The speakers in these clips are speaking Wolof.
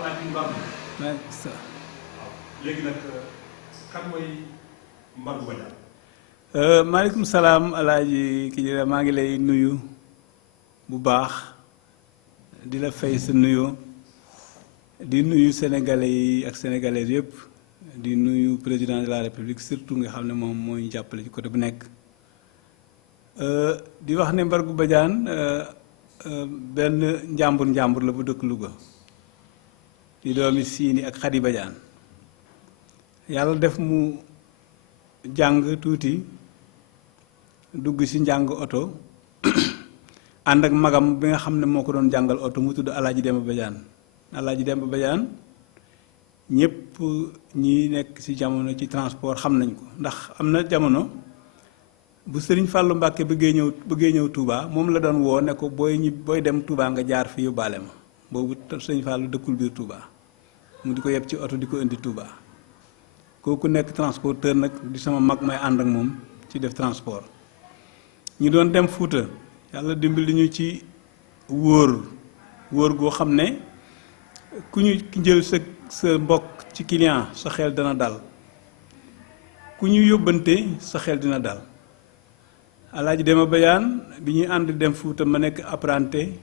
Alaaji Mbargu. waaw léegi nag kan mooy Mbargu Badiane. maaleykum salaam Alaaji Kidira maa ngi lay nuyu bu baax di la fay sa nuyoo di nuyu sénégalais yi ak sénégalaises yëpp di nuyu président de la république surtout nga xam ne moom mooy jàppale ci côté bu nekk di wax ne Mbargu Badiane benn njàmbur la bu dëkk Louga di doomi Siini ak Xadi Badiane yàlla def mu jàng tuuti dugg ci njàng oto ànd ak magam bi nga xam ne moo ko doon jàngal oto mu tudd Alaaji Demba Badiane Alaaji Demba Badiane ñëpp ñi nekk ci jamono ci transport xam nañ ko ndax am na jamono bu Sëriñ Fàllu Mbàkke bëggee ñëw Touba moom la doon woo ne ko booy dem Touba nga jaar fi yóbbaale ma boobu Sëriñ Fàllu dëkkul biir Touba mu di ko yeb ci oto di ko indi Touba kooku nekk transporteur nag di sama mag may ànd ak moom ci def transport ñu doon dem Fuuta yàlla dimbali ñu ci wóor goo xam ne ku ñu jël sa mbokk ci client sa xel dana dal ku ñu yóbbante sa xel dina dal Alaaji Demba Badiane bi ñuy ànd dem Fuuta ma nekk apprenti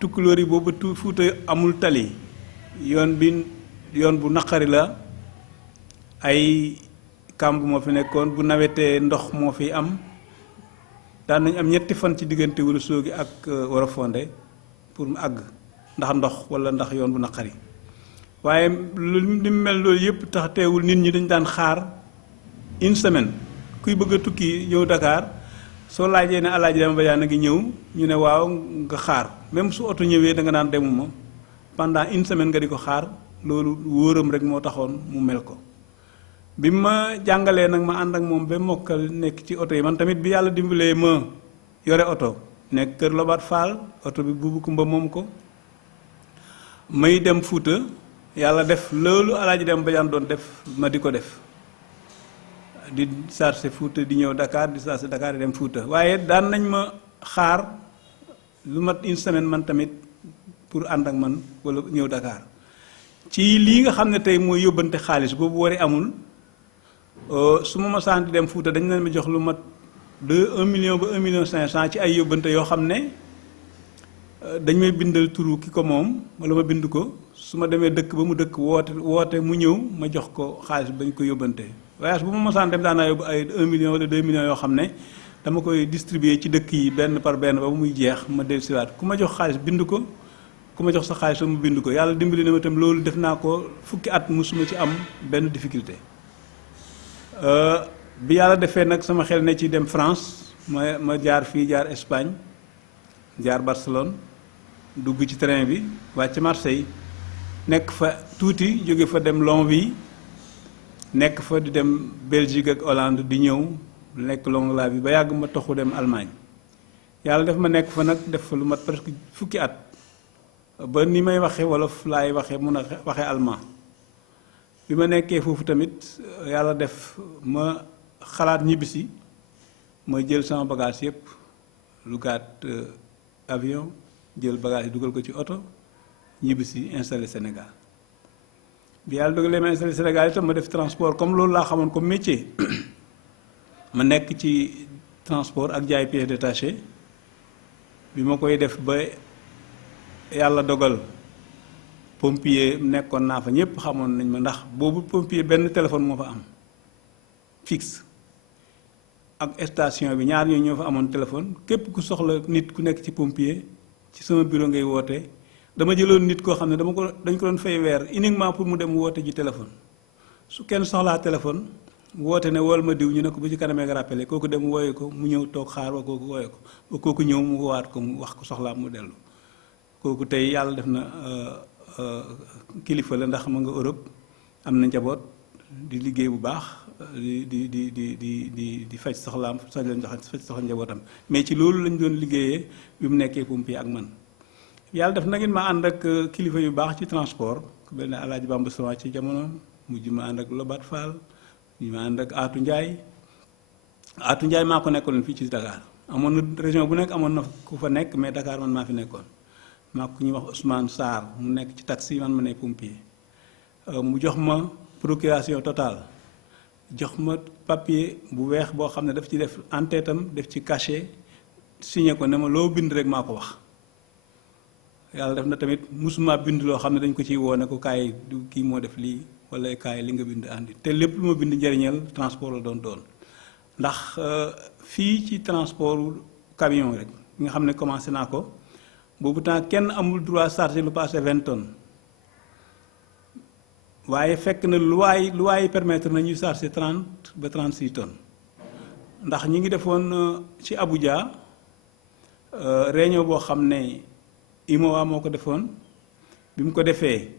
tukkulóor yi boobu Fuuta amul tali yoon bu naqari la ay kàmb moo fi nekkoon bu nawetee ndox moo fi am daan nañ am 3 fan ci diggante Ourossogui ak Warafonde pour mu àgg ndax ndox walla ndax yoon bu naqari waaye lu ni mel loolu yëpp tax teewul nit ñi dañ daan xaar 1 semaine kuy bëgg a tukki ñëw Dakar soo laajee ne Alaaji Demba Badiane a ngi ñëw ñu ne waaw nga xaar même su oto ñëwee da nga naan demuma pendant 1 semaine nga di ko xaar loolu wóoram rek moo taxoon mu mel ko bi ma jàngalee nag ma ànd ak moom ba mokkal nekk ci oto yi man tamit bi yàlla dimbalee ma yore oto nekk Kër Lobaat Fall oto bi buubu Kumba moom ko may dem Fuuta yàlla def loolu Alaaji Demba Badiane doon def ma di ko def di chargé Fuuta di ñëw Dakar di chargé Dakar di dem Fuuta waaye daan nañ ma xaar lu mat 1 semaine man tamit pour ànd ak man walla ñëw Dakar ci lii nga xam ne tey mooy yóbbante xaalis boobu wari amul su ma masaan di dem Fuuta dañ leen ma jox lu mat 1 million ba 1 million 500 ci ay yóbbante yoo xam ne dañ may bindal turu ki ko moom walla ma bind ko su ma demee dëkk ba mu dëkk woote mu ñëw ma jox ko xaalis bañ ko yóbbante voyage bu ma masaan dem daanaa yóbbu ay 1 million walla 2 millions yoo xam ne dama koy distribuer ci dëkk yi benn par benn ba muy jeex ma dellusiwaat ku ma jox xaalis bind ko ku ma jox sa xaalis mu bind ko yàlla dimbali na ma itam loolu def naa ko fukki at musuma ci am benn difficulté bi yàlla defee nag sama xel ne ci dem France ma jaar fii jaar Espagne jaar Barcelone dugg ci train bi wàcc Marseille nekk fa tuuti jóge fa dem Longwy nekk fa di dem Belgique ak Hollande di ñëw nekk Longla bi ba yàgg ma toxu dem Allemagne yàlla def ma nekk fa nag def fa lu mat presque fukki at ba ni may waxe wolof laay waxe mun a waxe allemand bi ma nekkee foofu tamit yàlla def ma xalaat ñibbisi ma jël sama bagage yépp lu gàtt avion jël bagage yi dugal ko ci oto ñibbisi installé Sénégal bi yàlla dogalee ma installé Sénégal itam ma def transport comme loolu laa xamoon comme métier ma nekk ci transport ak jaay pièces détachées bi ma koy def ba yàlla dogal pompier nekkoon naa fa ñëpp xamoon nañ ma ndax boobu pompier benn téléphone moo fa am fixe ak station bi ñaar ñoo ñoo fa amoon téléphone képp ku soxla nit ku nekk ci pompier ci sama bureau ngay woote dama jëloon nit koo xam ne dañ ko doon fay weer uniquement pour mu dem woote ji téléphone su kenn soxlaa téléphone woote ne wool ma diw ñu ne ko bu ci kanamee nga rappelé kooku dem wooye ko mu ñëw toog xaar ba kooku wooye ko ba kooku ñëw mu woowaat ko mu wax ko soxlaa mu dellu kooku tey yàlla def na kilifa la ndax ma nga Europe am na njaboot di liggéey bu baax di faj soxlaam faj soxla njabootam mais ci loolu lañ doon liggéeyee bi mu nekkee pompier ak man yàlla def na ngeen ma ànd ak kilifa yu baax ci transport ku mel ne Alaaji Bamba Sama ci jamono mujj ma ànd ak Lobaat Fall mujj ma ànd ak Atou Ndiaye maa ko nekkoon fii ci Dakar amoon na région bu nekk amoon na ku fa nekk mais Dakar man maa fi nekkoon maa ko ñuy wax Ousmane Sarr mu nekk ci taxi man ma ne pompier mu jox ma procuration totale jox ma papier bu weex boo xam ne daf ci def en-tête am def ci cachet signé ko ne ma loo bind rek maa ko wax yàlla def na tamit musuma bind loo xam ne dañ ko ciy woo ne ko kaay du kii moo def lii wala kaay li nga bind andi te lépp lu ma bind njëriñal transport la doon ndax fii ci transport camion rek nga xam ne commencé naa ko boobu temps kenn amul droit charger lu passé 20 tonnes waaye fekk na loi yi permettre na ñuy charger 30 ba 36 tonnes ndax ñi ngi defoon ci Abuja réunion boo xam ne IMOA moo ko defoon bi mu ko defee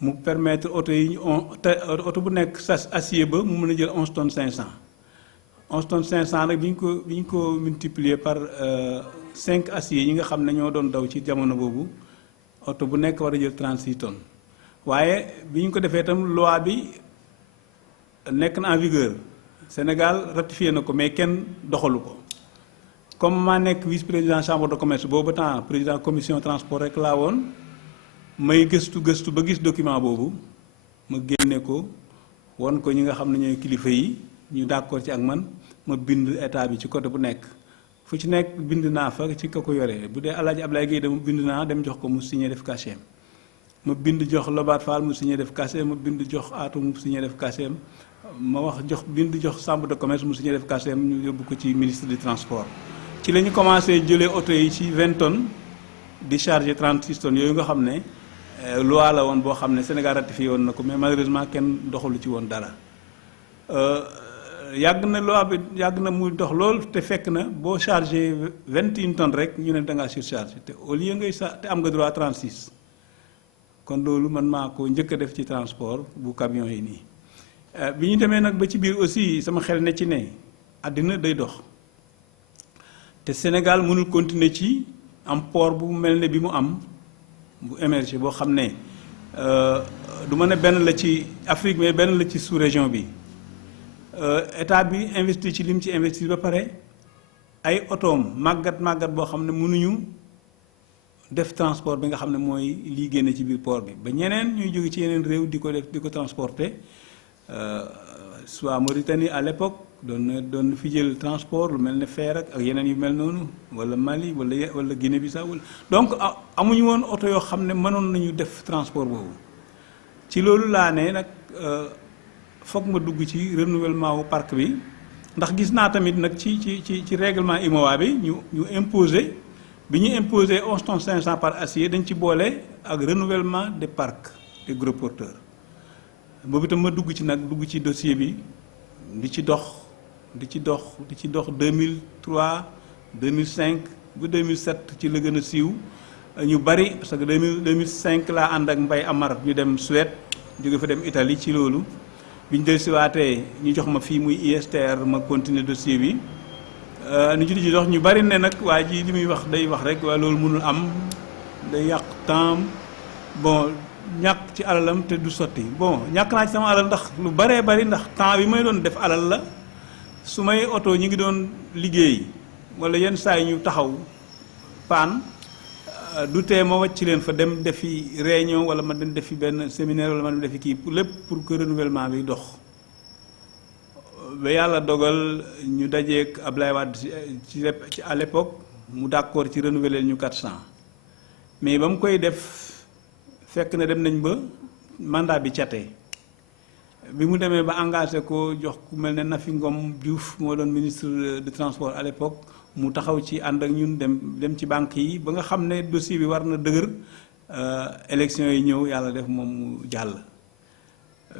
mu permettre oto yi oto bu nekk sas acier ba mu mën a jël 11 tonnes 500 11 tonnes 500 nag bi ñu ko multiplier par 5 acier yi nga xam ne ñoo doon daw ci jamono boobu oto bu nekk war a jël 36 tonnes waaye bi ñu ko defee itam loi bi nekk na en vigueur Sénégal ratifié na ko mais kenn doxalu ko comme maa nekk vice président chambre de commerce boobu temps président commission transport rek laa woon may gëstu ba gis document boobu ma génne ko won ko ñi nga xam ne ñooy kilifa yi ñu d'accord ci ak man ma bind état bi ci côté bu nekk fu ci nekk bind naa fa ci ka ko yore bu dee Alaaji Ablaye Guèye dama bind naa dem jox ko mu signé def cachet ma bind jox Lobaat Fall mu signé def cachet ma bind jox Atou mu signé def cachet ma wax bind jox chambre de commerce mu signé def cachet ñu yóbbu ko ci ministre du transport ci la ñu commencé jëlee oto yi ci 20 tonnes di charger 36 tonnes yooyu nga xam ne loi la woon boo xam ne Sénégal ratifié woon na ko mais malheureusement kenn doxalu ci woon dara yàgg na loi bi yàgg na muy dox lool te fekk na boo chargé 21 tonnes rek ñu ne da ngaa surchargé te au lieu ngay te am nga droit 36 kon loolu man maa ko njëkk a def ci transport bu camion yi nii bi ñu demee nag ba ci biir aussi sama xel ne ci ne àddina day dox te Sénégal mënul continuer ci am port bu mel ne bi mu am bu émergé boo xam ne du ma ne benn la ci Afrique mais benn la ci sous-région bi état bi investir ci lim ci investir ba pare ay otoom màggat boo xam ne mënuñu def transport bi nga xam ne mooy lii génne ci biir port bi ba ñeneen ñuy jóge ci yeneen réew di ko def di ko transporter soit Mauritanie à l'époque doon fi jël transport lu mel ne fer ak yeneen yu mel noonu wala Mali wala Guinée-Bissau wala donc amuñu woon oto yoo xam ne mënoon nañu def transport boobu ci loolu laa ne nag foog ma dugg ci renouvellement wu parc bi ndax gis naa tamit nag ci règlement IMOA bi ñu imposer bi ñu imposer 11 tonnes 500 par acier dañ ci boole ak renouvellement des parcs des gros porteurs boobu itam ma dugg ci dossier bi di ci dox 2003 2005 ba 2007 ci la gën a siiw ñu bari parce que 2005 laa ànd ak Mbaye Amar ñu dem Suède jóge fa dem Italie ci loolu bi ñu dellusiwaatee ñu jox ma fii muy ISTR ma continuer dossier bi ni ci di dox ñu bari ne nag waa ji li muy wax day wax rek waaye loolu mënul am day yàq temps bon ñàkk ci alalam te du sotti bon ñàkk naa ci sama alal ndax lu baree bari ndax temps bi may doon def alal la su may oto ñi ngi doon liggéey wala yenn saa yi ñu taxaw paan du tee ma wàcc leen fa dem defi réunion wala ma dem defi benn séminaire wala ma dem defi kii lépp pour que renouvellement bi dox ba yàlla dogal ñu dajeek Ablaye Wade ci à l'époque mu d'accord ci renouveler ñu 400 mais ba mu koy def fekk na dem nañ ba mandat bi catee bi mu demee ba engagé ko jox ku mel ne Nafi Ngom Diouf moo doon ministre de transport à l'époque mu taxaw ci ànd ak ñun dem ci banque yi ba nga xam ne dossier bi war na dëgër élection yi ñëw yàlla def moom mu jàll.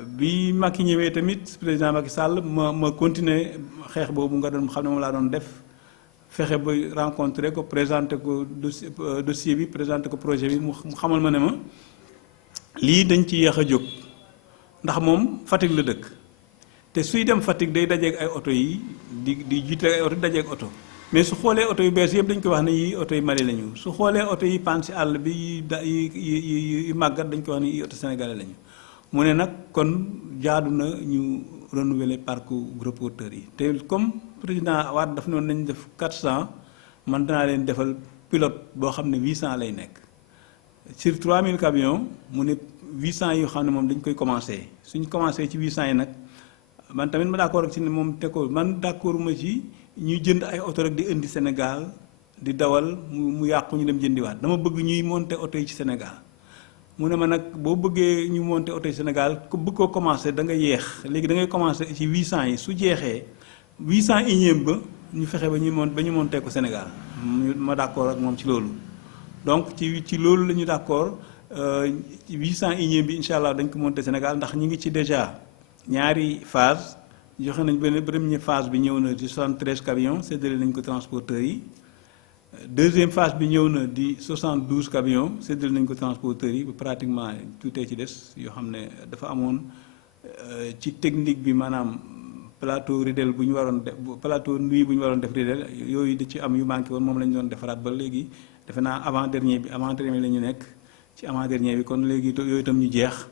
bi Macky ñëwee tamit président Macky Sall ma continuer xeex boobu nga doon xam ne moom laa doon def fexe ba rencontré ko présenté ko dossier bi présenté ko projet bi mu xamal ma ne ma lii dañ ci yéex a jóg ndax moom Fatick la dëkk te suy dem Fatick day dajeeg ay oto yi di jiite ay oto dajeeg oto mais su xoolee oto yu bees yëpp dañ koy wax ne yii oto yi Mali lañu su xoolee oto yi pan si àll bi yi màggat dañ koy wax ne yii oto sénégalais lañu mu ne nag kon jaadu na ñu renouveler parc gros porteurs yi te comme président Wade daf noonu nañ def 400 man danaa leen defal pilote boo xam ne 800 lay nekk sur 3000 camions mu ne 800 yoo xam ne moom dañ koy commencé suñ commencé ci 800 yi nag man tamit ma d'accord ak ci ne moom te ko man d'accord ma ci ñuy jënd ay oto rek di indi Sénégal di dawal mu yàqu ñu dem jëndiwaat dama bëgg ñuy monter oto yi ci Sénégal mu ne ma nag boo bëggee ñu monter oto yi Sénégal ku bëgg koo commencé da nga yeex léegi da ngay commencé ci 800 yi su jeexee 800 unième ba ñu fexe ba ñu monter ko Sénégal ma d'accord ak moom ci loolu donc ci loolu la ñu d'accord 800 unième bi incha allah dañ ko monter Sénégal ndax ñu ngi ci déjà ñaari phase joxe nañ benn première phase bi ñëw na di 73 camions séddale nañ ko transporteurs yi deuxième phase bi ñëw na di 72 camions séddale nañ ko transporteurs yi pratiquement tuutee ci des yoo xam ne dafa amoon ci technique bi maanaam plateau ridel bu ñu waroon def plateau nuit bu ñu waroon def ridel yooyu da ci am yu manqué woon moom la ñu doon defaraat ba léegi defe naa avant dernier bi la ñu nekk ci avant dernier bi kon léegi yooyu itam ñu jeex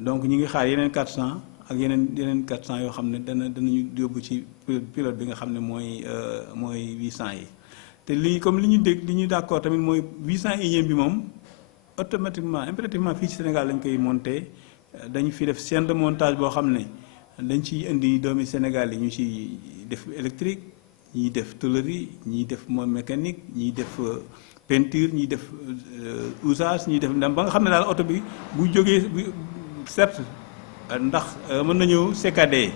donc ñu ngi xaar yeneen 400 ak yeneen 400 yoo xam ne danañu yóbbu ci pilote bi nga xam ne mooy 800 yi te lii comme li ñu d'accord tamit mooy 800 unième bi moom automatiquement impérativement fii ci Sénégal lañ koy monter dañu fi def chaîne de montage boo xam ne dañ ciy indi doomi Sénégal yi ñu ci def électrique ñiy def tôlerie ñiy def moom mécanique ñiy def peinture ñiy def usage ñiy def ndam ba nga xam ne daal oto bi bu jógee certes ndax mën na ñëw CKD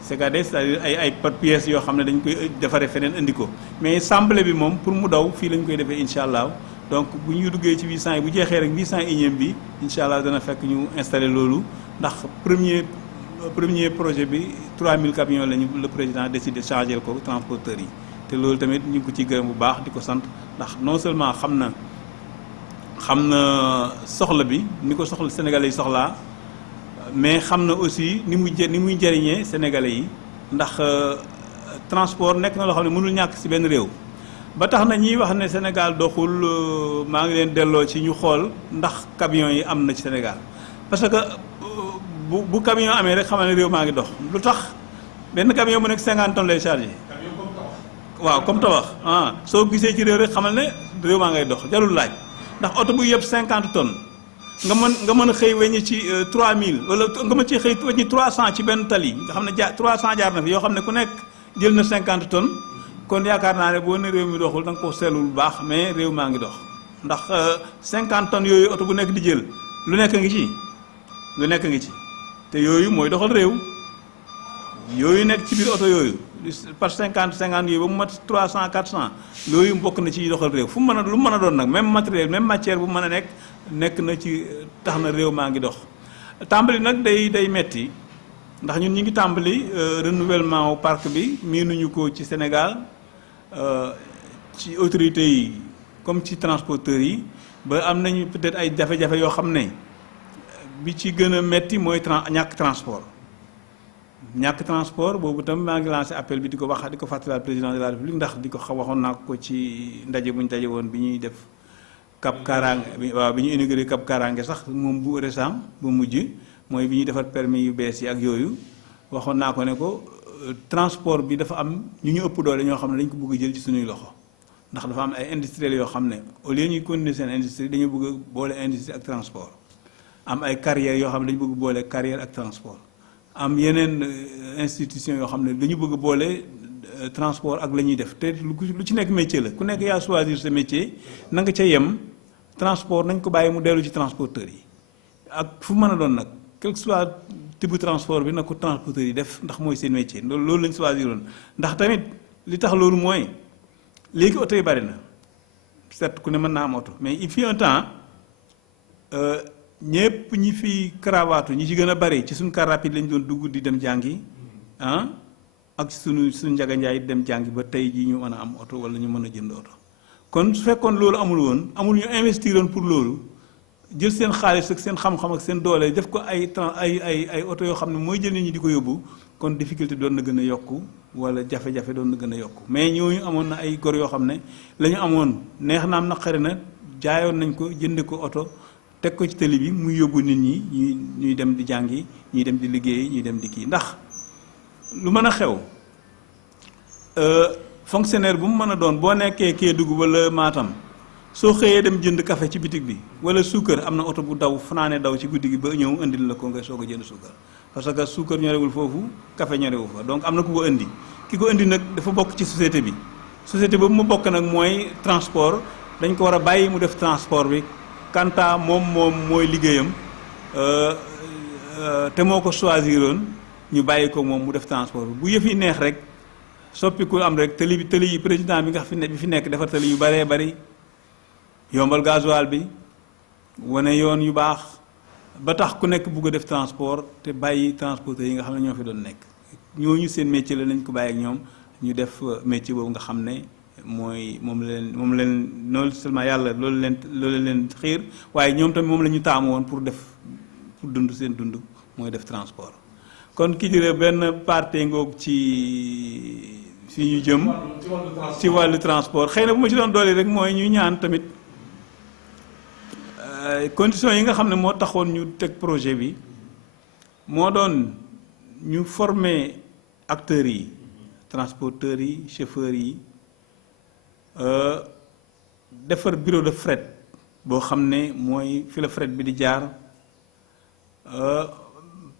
c'est-à-dire ay pièces yoo xam ne dañ koy defaree feneen indi ko mais semblé bi moom pour mu daw fii lañ koy defee incha allah donc bu ñu duggee ci 800 yi bu jeexee rek 800 unième bi incha allah dana fekk ñu installé loolu ndax premier projet bi 3000 camions lañu le président décidé changer ko transporteurs yi te loolu tamit ñu ngi ko ciy gërëm bu baax di ko sant ndax non seulement xam na soxla bi ni ko soxla sénégalais yi soxlaa mais xam na aussi ni muy jëriñee sénégalais yi ndax transport nekk na loo xam ne mënul ñàkk ci benn réew ba tax na ñiy wax ne Sénégal doxul maa ngi leen delloo ci ñu xool ndax camions yi am na ci Sénégal parce que bu camion amee rek xamal ne réew maa ngi dox lu tax benn camion bu nekk 50 tonnes lay chargé waaw comme tabax soo gisee ci réew rek xamal ne réew maa ngay dox jarul laaj ndax oto bu yëpp 50 tonnes nga mën a xëy weññi ci 3000 wala nga mën ci xëy weññi 300 ci benn tali nga xam ne 300 jaar na fi yoo xam ne ku nekk jël na 50 tonnes kon yaakaar naa ne boo ne réew mi doxul da nga ko seetlu bu baax mais réew maa ngi dox ndax 50 tonnes yooyu oto bu nekk di jël lu nekk ngi ci te yooyu mooy doxal réew yooyu nekk ci biir oto yooyu par 50 yooyu ba mu mat 300 400 yooyu bokk na ci doxal réew fu mu mën a lu mu mën a doon nag même matériel même matière bu mën a nekk na ci tax na réew maa ngi dox tàmbali nag day metti ndax ñun ñu ngi tàmbali renouvellement au parc bi miinuñu ko ci Sénégal ci autorités yi comme ci transporteurs yi ba am nañu peut-être ay jafe-jafe yoo xam ne bi ci gën a metti mooy ñàkk transport boobu tam maa ngi lancé appel bi di ko fàttaliwaat président de la République ndax di ko waxoon naa ko ci ndaje bu ñu daje woon bi ñuy def Cap Karange waaw bi ñu inauguré Cap Karange sax moom bu récent bu mujj mooy bi ñuy defar permis yu bees yi ak yooyu waxoon naa ko ne ko transport bi dafa am ñu ëpp doole ñoo xam ne dañ ko bëgg a jël ci suñuy loxo ndax dafa am ay industriels yoo xam ne au lieu ñuy continuer seen industrie dañu bëgg a boole industrie ak transport am ay carrières yoo xam ne dañu bëgg boole carrière ak transport am yeneen institution yoo xam ne dañu bëgg boole transport ak la ñuy def te lu ci nekk métier la ku nekk yaa choisir sa métier na nga ca yem transport nañ ko bàyyi mu dellu ci transporteurs yi ak fu mën a doon nag quel que soit type transport bi nag ko transporteurs yi def ndax mooy seen métier loolu lañ choisir woon ndax tamit li tax loolu mooy léegi oto yi bari na certes ku ne mën naa am oto mais il fut un temps ñëpp ñi fi cravate ñi ci gën a bari ci suñu car rapide lañ doon dugg di dem jàngi ak suñu njaga njaay dem jàngi ba tey ji ñu mën a am oto wala ñu mën a jënd oto kon su fekkoon loolu amul ñu investiroon pour loolu jël seen xaalis ak seen xam-xam ak seen doole def ko ay oto yoo xam ne mooy jël nit ñi di ko yóbbu kon difficulté doon na gën a yokku wala jafe-jafe doon na gën a yokku mais ñooñu amoon na ay gor yoo xam ne la ñu amoon neex na am naqari na jaayoon nañ ko jënd ko oto teg ko ci télé bi muy yóbbu nit ñi ñuy dem di jàngi ñuy dem di liggéey ñuy dem di kii ndax lu mën a xew fonctionnaire bu mu mën a doon boo nekkee Kédougou wala Matam soo xëyee dem jënd café ci bitig bi wala suukar am na oto bu daw fanaane daw ci guddi gi ba ñëw indil la ko nga soog a jënd suukar parce que suukar ñorewul foofu café ñorewu fa donc am na ku ko indi ki ko indi nag dafa bokk ci société bi société boobu mu bokk nag mooy transport dañ ko war a bàyyi mu def transport bi kanta moom mooy liggéeyam te moo ko choisiroon ñu bàyyi ko moom mu def transport bi bu yëf yi neex rek soppiku am rek tëli yi président bi nga bi fi nekk defar tëli yu bëree bëri yombal gasoil bi wane yoon yu baax ba tax ku nekk bugg a def transport te bàyyi transporteurs yi nga xam ne ñoo fi doon nekk ñooñu seen métier la nañ ko bàyyi ak ñoom ñu def métier boobu nga xam ne mooy moom leen non seulement yàlla loolu leen xiir waaye ñoom tamit moom la ñu taamu woon pour dund seen dund mooy def transport kon ki jëlee benn partie ngoog ci fi ñu jëm ci wàllu transport xëy na bu ma ci doon doole rek mooy ñu ñaan tamit conditions yi nga xam ne moo taxoon ñu teg projet bi moo doon ñu former acteurs yi transporteurs yi chauffeurs yi defar bureau de fret boo xam ne mooy fi la fret bi di jaar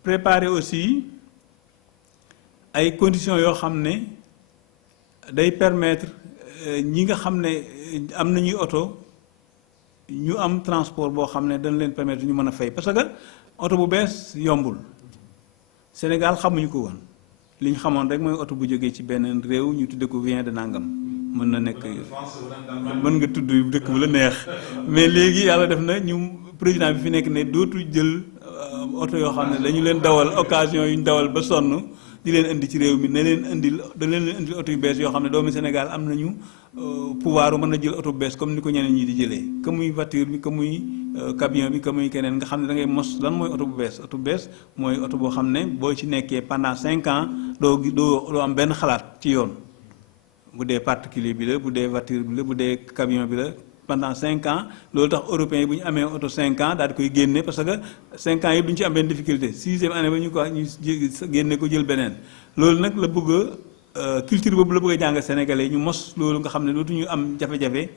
préparer aussi ay conditions yoo xam ne day permettre ñi nga xam ne am nañuy oto ñu am transport boo xam ne dañ leen permettre ñu mën a fay parce que oto bu bees yombul Sénégal xamuñu ko woon li ñu xamoon rek mooy oto bu jógee ci benn réew ñu tudde ko vient de nangam mën na nekk mën nga tudd dëkk bu la neex mais léegi yàlla def na ñu président bi fi nekk ne dootu jël oto yoo xam ne dañu leen dawal occasion yu ñu dawal ba sonn di leen indi ci réew mi ne leen indil da leen indil oto yu bees yoo xam ne doomi Sénégal am nañu pouvoir mën na jël oto bu bees comme ni ko ñeneen ñi di jëlee que muy voiture bi que muy camion bi que muy keneen nga xam ne da ngay mos lan mooy oto bu bees mooy oto boo xam ne boo ci nekkee pendant 5 ans doo am benn xalaat ci yoon bu dee particulier bi la bu dee voiture bi la bu dee camion bi la pendant 5 ans loolu tax européens yi bu ñu amee oto 5 ans daal di koy génne parce que 5 ans yi duñu ci am benn difficulté 6e année ba ñu génne ko jël beneen loolu nag la bëgg culture boobu la bëgg a jàng sénégalais ñu mos loolu nga xam ne dootuñu am jafe-jafe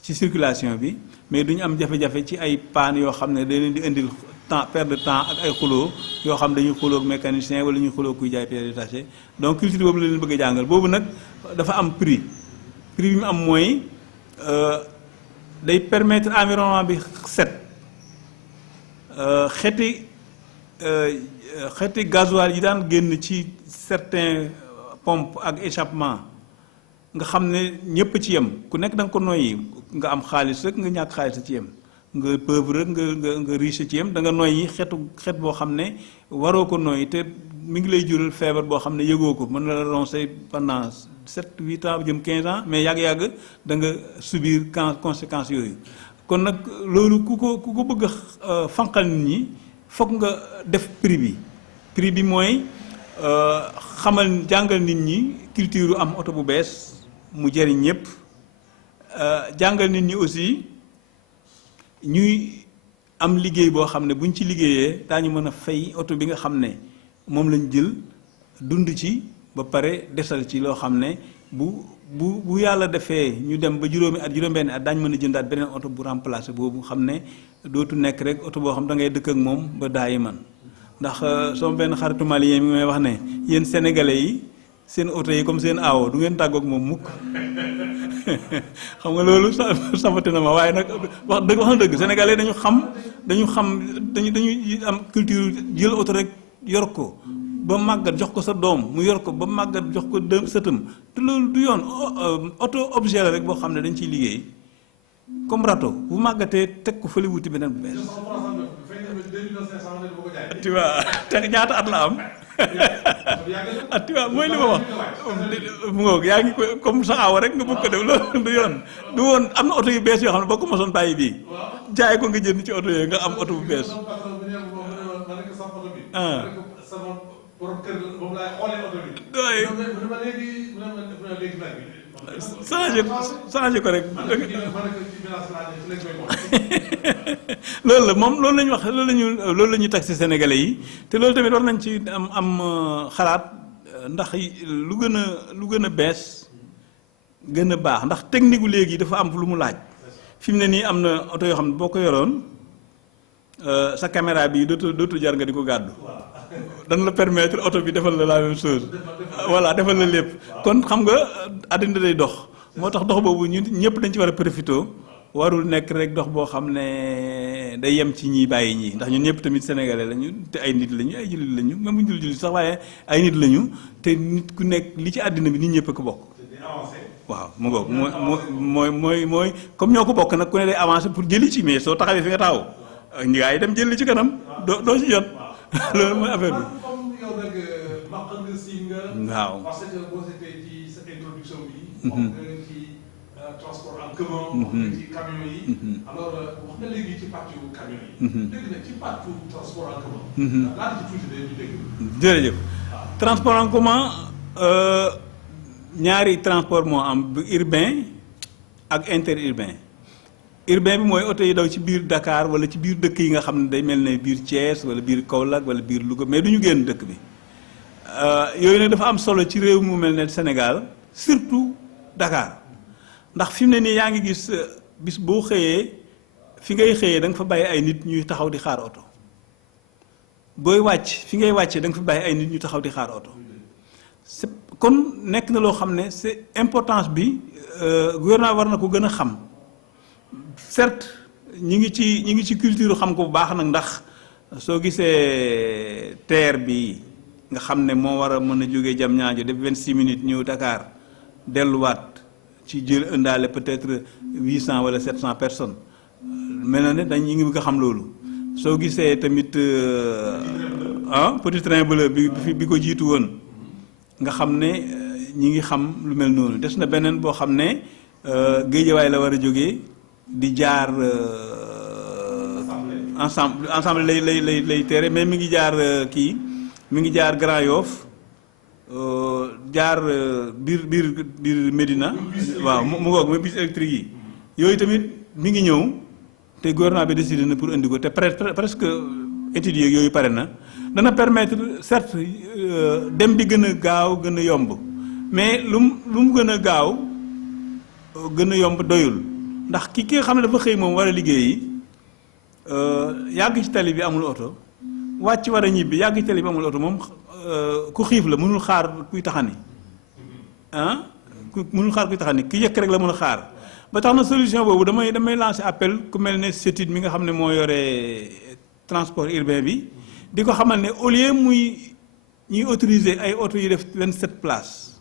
ci circulation bi mais duñu am jafe-jafe ci ay panne yoo xam ne da leen di indil temps perte de temps ak ay xuloo yoo xam dañuy xuloo ak mécanicien wala ñuy xuloo kuy jaay pièces détachées donc culture boobu la leen bëgg a jàngal boobu nag dafa am prix bi mu am mooy day permettre environnement bi set xeeti gasoil yi daan génn ci certains pompes ak échappement nga xam ne ñëpp ci yem ku nekk da nga ko noyyi nga am xaalis rek nga ñàkk xaalis ci yem nga pauvre rek nga riche ci yem da nga noyyi xet boo xam ne waroo ko noyyi te mi ngi lay jural feebar boo xam ne yëgoo ko mën na la roncer pendant 7 8 ans jëm 15 ans mais yàgg-yàgg da nga subir conséquences yooyu kon nag loolu ku ko bëgg a fanqal nit ñi foog nga def prix bi mooy jàngal nit ñi culture am oto bu bees mu jëriñ ñëpp jàngal nit ñi aussi ñuy am liggéey boo xam ne buñ ci liggéeyee daañu mën a fay oto bi nga xam ne moom lañ jël dund ci ba pare desal ci loo xam ne bu yàlla defee ñu dem ba juróom-benni at daañu mën a jëndaat beneen oto bu remplacer boobu xam ne dootu nekk rek oto boo xam da ngay dëkk ak moom ba daayi man ndax sama benn xaritu malien mi may wax ne yéen sénégalais yi seen oto yi comme seen aawo du ngeen tàggoog moom mukk xam nga loolu safati na ma waaye nag wax na dëgg sénégalais dañu am culture jël oto rek yor ko ba màggat jox ko sa doom mu yor ko ba màggat jox ko sëtam te loolu du yoon oto objet la rek boo xam ne dañ ciy liggéey comme râteau bu màggatee teg ko fële wuti beneen bu bees tu vois te ñaata at la am tu vois mooy li ma wax mu ngoog yaa ngi ko comme sa aawa rek nga bëgg ko def loolu du yoon du woon am na oto yu bees yoo xam ne boo ko mosoon bàyyi bii jaay ko nga jënd ci oto yooyu nga am oto bu bees changé ko rek loolu la moom loolu la ñu wax loolu la ñuy taxé sénégalais yi te loolu tamit war nañ ci am xalaat ndax lu gën a bees gën a baax ndax technique gu léegi dafa am lu mu laaj fi mu ne nii am na oto yoo xam ne boo ko yoroon sa caméra bi dootul jar nga di ko gàddu. dañ la permettre oto bi defal la la même chose. voilà defal la lépp. kon xam nga àddina day dox. moo tax dox boobu ñun ñëpp dañ ci war a profité warul nekk rek dox boo xam ne day yem ci ñii bàyyi ñii ndax ñun ñëpp tamit sénégalais lañu te ay nit lañu ay jullit lañu même bu ñu dul jullit sax waaye ay nit lañu te nit ku nekk li ci àddina bi nit ñëpp a ko bokk. waaw mu ngoog mooy comme ñoo ko bokk nag ku ne day avancé pour jëli ci mais soo taxawee fi nga taxaw gaa yi dem jëli ci kanam doo ci jot. loolu mooy affaire bi. comme yow nag maq nga si nga. waaw parce que boo seetee ci sa introduction bi. wax nga ci transport en commun. wax nga ci camion yi. alors wax nga léegi ci partie camion yi. léegi nag ci partie transport en commun. laata ci tuuti dañuy dégg. jërëjëf transport en commun ñaari transport moo am bu urbain ak interurbain. urbain bi mooy oto yi daw ci biir Dakar wala ci biir dëkk yi nga xam ne day mel ne biir Thiès wala biir Kaolack wala biir Louga mais du ñu génn dëkk bi yooyu nag dafa am solo ci réew mu mel ne Sénégal surtout Dakar ndax fi mu ne nii yaa ngi gis bis boo xëyee fi ngay xëyee da nga fa bàyyi ay nit ñuy taxaw di xaar oto booy wàcc fi ngay wàccee da nga fa bàyyi ay nit ñuy taxaw di xaar oto c'est kon nekk na loo xam ne c'est importance bi gouvernement war na ko gën a xam. certes ñi ngi ci culture xam ko bu baax nag ndax soo gisee TER bi nga xam ne moo war a mën a jógee Diamniadio def 26 minutes ñëw Dakar delluwaat ci jël ëndaale peut-être 800 wala 700 personnes mel na ne dañ ñi ngi bëgg a xam loolu soo gisee tamit petit train bleu bi ko jiitu woon nga xam ne ñi ngi xam lu mel noonu des na beneen boo xam ne Géejawaay la war a jógee di jaar ensemble lay tere mais mi ngi jaar kii mi ngi jaar Grand Yoff jaar biir Médina waaw mu ngoog mooy bus électrique yi yooyu tamit mi ngi ñëw te gouvernement bi décidé na pour indi ko te presque études yooyu pare na dana permettre certes dem bi gën a gaaw gën a yomb mais lu mu gën a gaaw gën a yomb doyul ndax ki nga xam ne dafa xëy moom war a liggéeyi yàgg ci tali bi amul oto wàcc war a ñibbi yàgg ci tali bi amul oto moom ku xiif la mënul xaar kuy taxani mënul xaar kuy taxani ki yëkk rek la mën a xaar ba tax na solution boobu damay lancer appel ku mel ne CETUD mi nga xam ne moo yore transport urbain bi di ko xamal ne au lieu ñuy autoriser ay oto yu def 27 places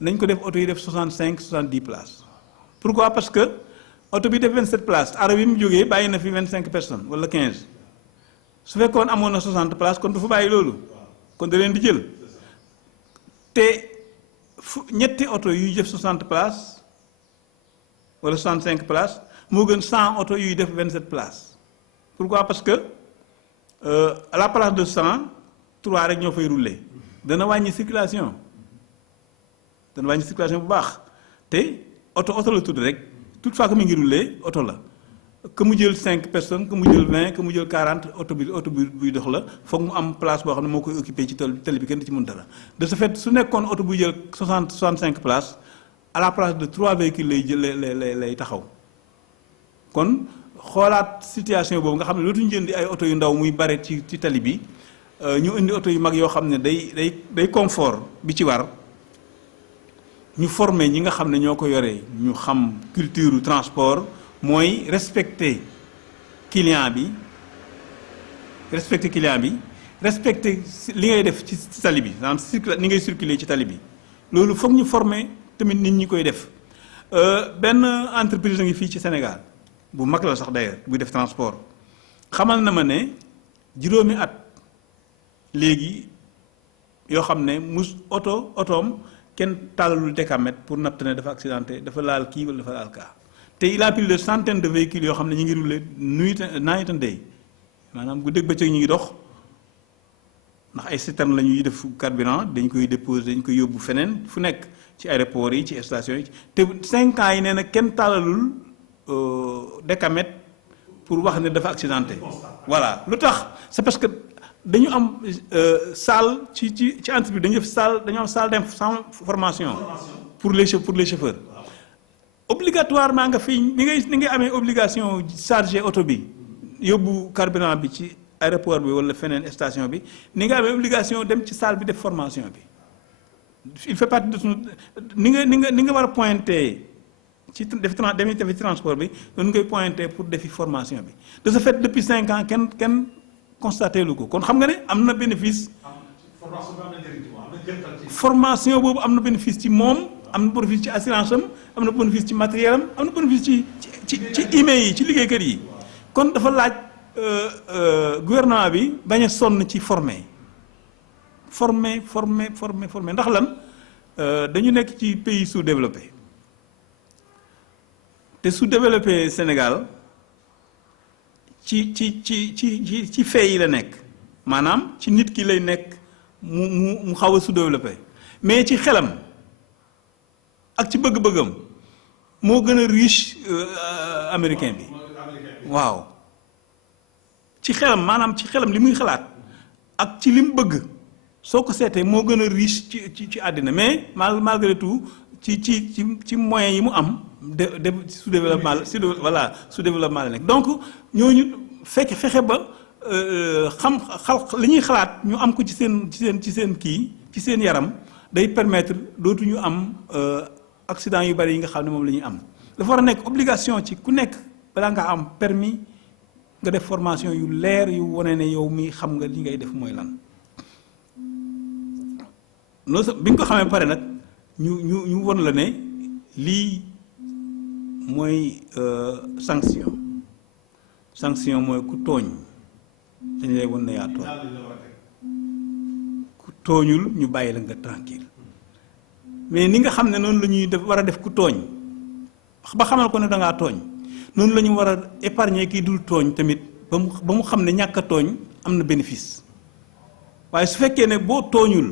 nañ ko def oto yi def 65 70 places pourquoi parce que oto bi def 27 places arab yi mu jógee bàyyi na fi 25 personnes wala 15 su fekkoon amoon na 60 places kon du fa bàyyi loolu kon da leen di jël te ñetti oto yuy def 60 places wala 65 places moo gën 100 oto yuy def 27 places pourquoi parce que à la place de 100 3 rek ñoo fay rouler dana wàññi circulation bu baax te oto la tudd rek toutefois que mi ngi rouler oto la que mu jël 5 personnes que mu jël 20 que mu jël 40 oto bi buy dox la foog mu am place boo xam ne moo koy occupé ci tali bi kenn du ci mën dara de ce fait su nekkoon oto buy jël 65 places à la place de 3 véhicules lay jël lay taxaw kon xoolaat situation boobu nga xam ne dootuñu jëndi ay oto yu ndaw muy bare ci tali bi ñu indi oto yu mag yoo xam ne day confort bi ci war ñu former ñi nga xam ne ñoo ko yoree ñu xam culture transport mooy respecter client bi respecter li ngay def ci tali bi maanaam ni ngay circuler ci tali bi loolu foog ñu former tamit nit ñi koy def benn entreprise a ngi fii ci Sénégal bu mag la sax d'ailleurs buy def transport xamal na ma ne juróomi at léegi yoo xam ne otoom kenn tàllalul décamètre pour natt ne dafa accidenté dafa laal kii wala dafa laal kaa te il a plus de centaines de véhicules yoo xam ne ñu ngi roulé night and day maanaam guddeeg bëccëg ñu ngi dox ndax ay citernes la ñuy def carburant dañ koy déposer dañ koy yóbbu feneen fu nekk ci aéroport yi ci station yi te 5 ans yi nee na kenn tàllalul décamètre pour wax ne dafa accidenté voilà lu tax c'est parce que dañu am salle ci entreprise dañu am salle d'information pour les chauffeurs obligatoirement nga fi ni ngay amee obligation chargé oto bi yóbbu carburant bi ci aéroport bi wala feneen station bi ni nga amee obligation dem ci salle bi def formation bi il fait partie de son ni nga war a pointé ci defi transport bi noonu ngay pointé pour defi formation bi de ce fait depuis 5 ans kenn constaté lu ko kon xam nga ne am na bénéfice. formation boobu am na bénéfice ci moom am na bénéfice ci assurance am na bénéfice ci matériel am na bénéfice ci email yi ci liggéeykat yi kon dafa laaj gouvernement bi bañ a sonn ci former ndax lan dañu nekk ci pays sous-développé te sous-développé Sénégal ci fee yi la nekk maanaam ci nit ki lay nekk mu xaw a sous-développé mais ci xelam ak ci bëgg-bëggam moo gën a riche américain bi waaw ci xelam maanaam ci xelam li muy xalaat ak ci li mu bëgg soo ko seetee moo gën a riche ci àddina mais malgré tout ci moyens yi mu am de sous-développement la nekk donc ñooñu fexe ba li ñuy xalaat ñu am ko ci seen yaram day permettre dootuñu am accident yu bari yi nga xam ne moom la ñuy am dafa war a nekk obligation ci ku nekk balaa nga am permis nga def formation yu leer yu wane ne yow mi xam nga li ngay def mooy lan noonu bi nga ko xamee pare nag ñu won la ne lii mooy sanction mooy ku tooñ dañ lay won ne yaa tooñ ku tooñul ñu bàyyi la nga tranquille mais ni nga xam ne noonu la ñuy def war a def ku tooñ ba xamal ko ne da ngaa tooñ noonu la ñu war a épargner kii dul tooñ tamit ba mu xam ne ñàkk a tooñ am na bénéfice waaye su fekkee ne boo tooñul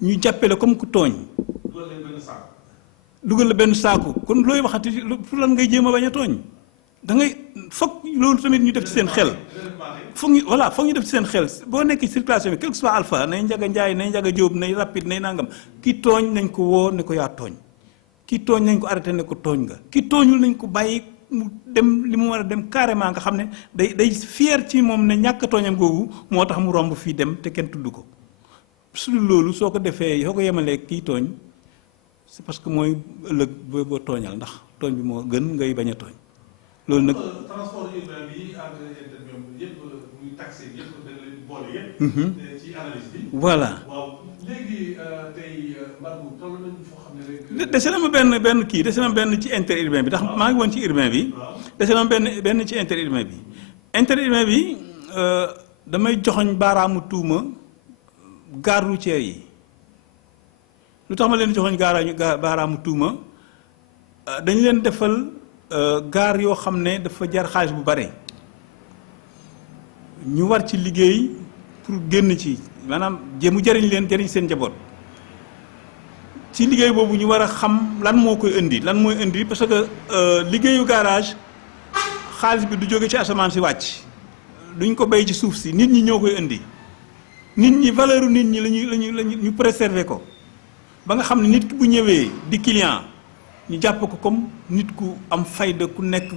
ñu jàppale comme ku tooñ dugal la benn saaku kon looy waxati pour lan ngay jéem a bañ a tooñ da ngay foog loolu tamit ñu def ci seen xel foog ñu def ci seen xel boo nekkee circulation bi quel que soit alpha nay njaga njaay nay njaga jóob nay rapide nay nangam ki tooñ nañ ko woo ne ko yaa tooñ ki tooñ nañ ko arrêté ne ko tooñ nga ki tooñul nañ ko bàyyi mu dem li mu war a dem carrément nga xam ne day fier ci moom ne ñàkk tooñam googu moo tax mu romb fii dem te kenn tudd ko su loolu soo ko defee soo ko yemalee kii tooñ c'est parce que mooy ëllëg boo tooñal ndax tooñ bi moo gën ngay bañ a tooñ loolu nag transport urbain bi ak yëpp muy taxi yëpp dañ leen boole yëpp ci analyse bi voilà waaw léegi tey Mbargou toll nañu foo xam ne rek dese na ma benn ci interurbain bi ndax maa ngi woon ci urbain bi dese na ma benn ci interurbain bi interurbain bi damay joxoñ baaraamu tuuma gare routière yi lu tax ma leen joxoñ baaraamu tuuma dañu leen defal gaar yoo xam ne dafa jar xaalis bu bare ñu war ci liggéey pour génn ci maanaam mu jariñ seen njaboot ci liggéey boobu ñu war a xam lan moo koy indi lan mooy indi parce que liggéeyu garage xaalis bi du jóge ci asamaan si wàcc duñ ko bay ci suuf si nit ñi ñoo koy indi nit ñi valeur nit ñi lañu ñu préserver ko ba nga xam ne nit ki bu ñëwee di client ñu jàpp ko comme nit ku am fayda ku nekk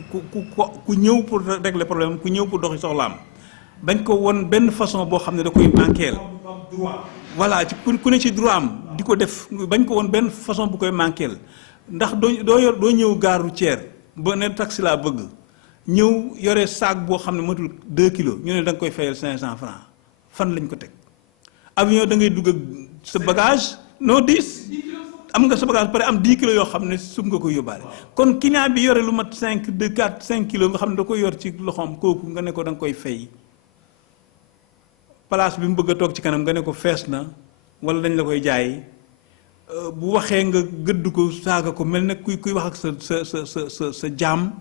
ku ñëw pour régler problème ku ñëw pour doxi soxlaam bañ ko won benn façon boo xam ne da koy manqueel voilà ci ku ne ci droit am di ko def bañ ko won benn façon bu koy manqueel ndax doo ñëw gare routière ba ne taxi laa bëgg ñëw yore saak boo xam ne matul 2 kilos ñu ne da nga koy fayal 500 francs fan lañ ko teg avion da ngay dugg ak sa bagage non 10 am nga sa bagage pare am 10 kilos yoo xam ne sum nga koy yóbbaale kon client bi yore lu mat 5 2 4 5 kilos nga xam ne da koy yor ci loxoom kooku nga ne ko da nga koy fay place bi mu bëgg a toog ci kanam nga ne ko fees na wala dañ la koy jaay bu waxee nga gëdd ko saaga ko mel ne kuy wax ak sa jaam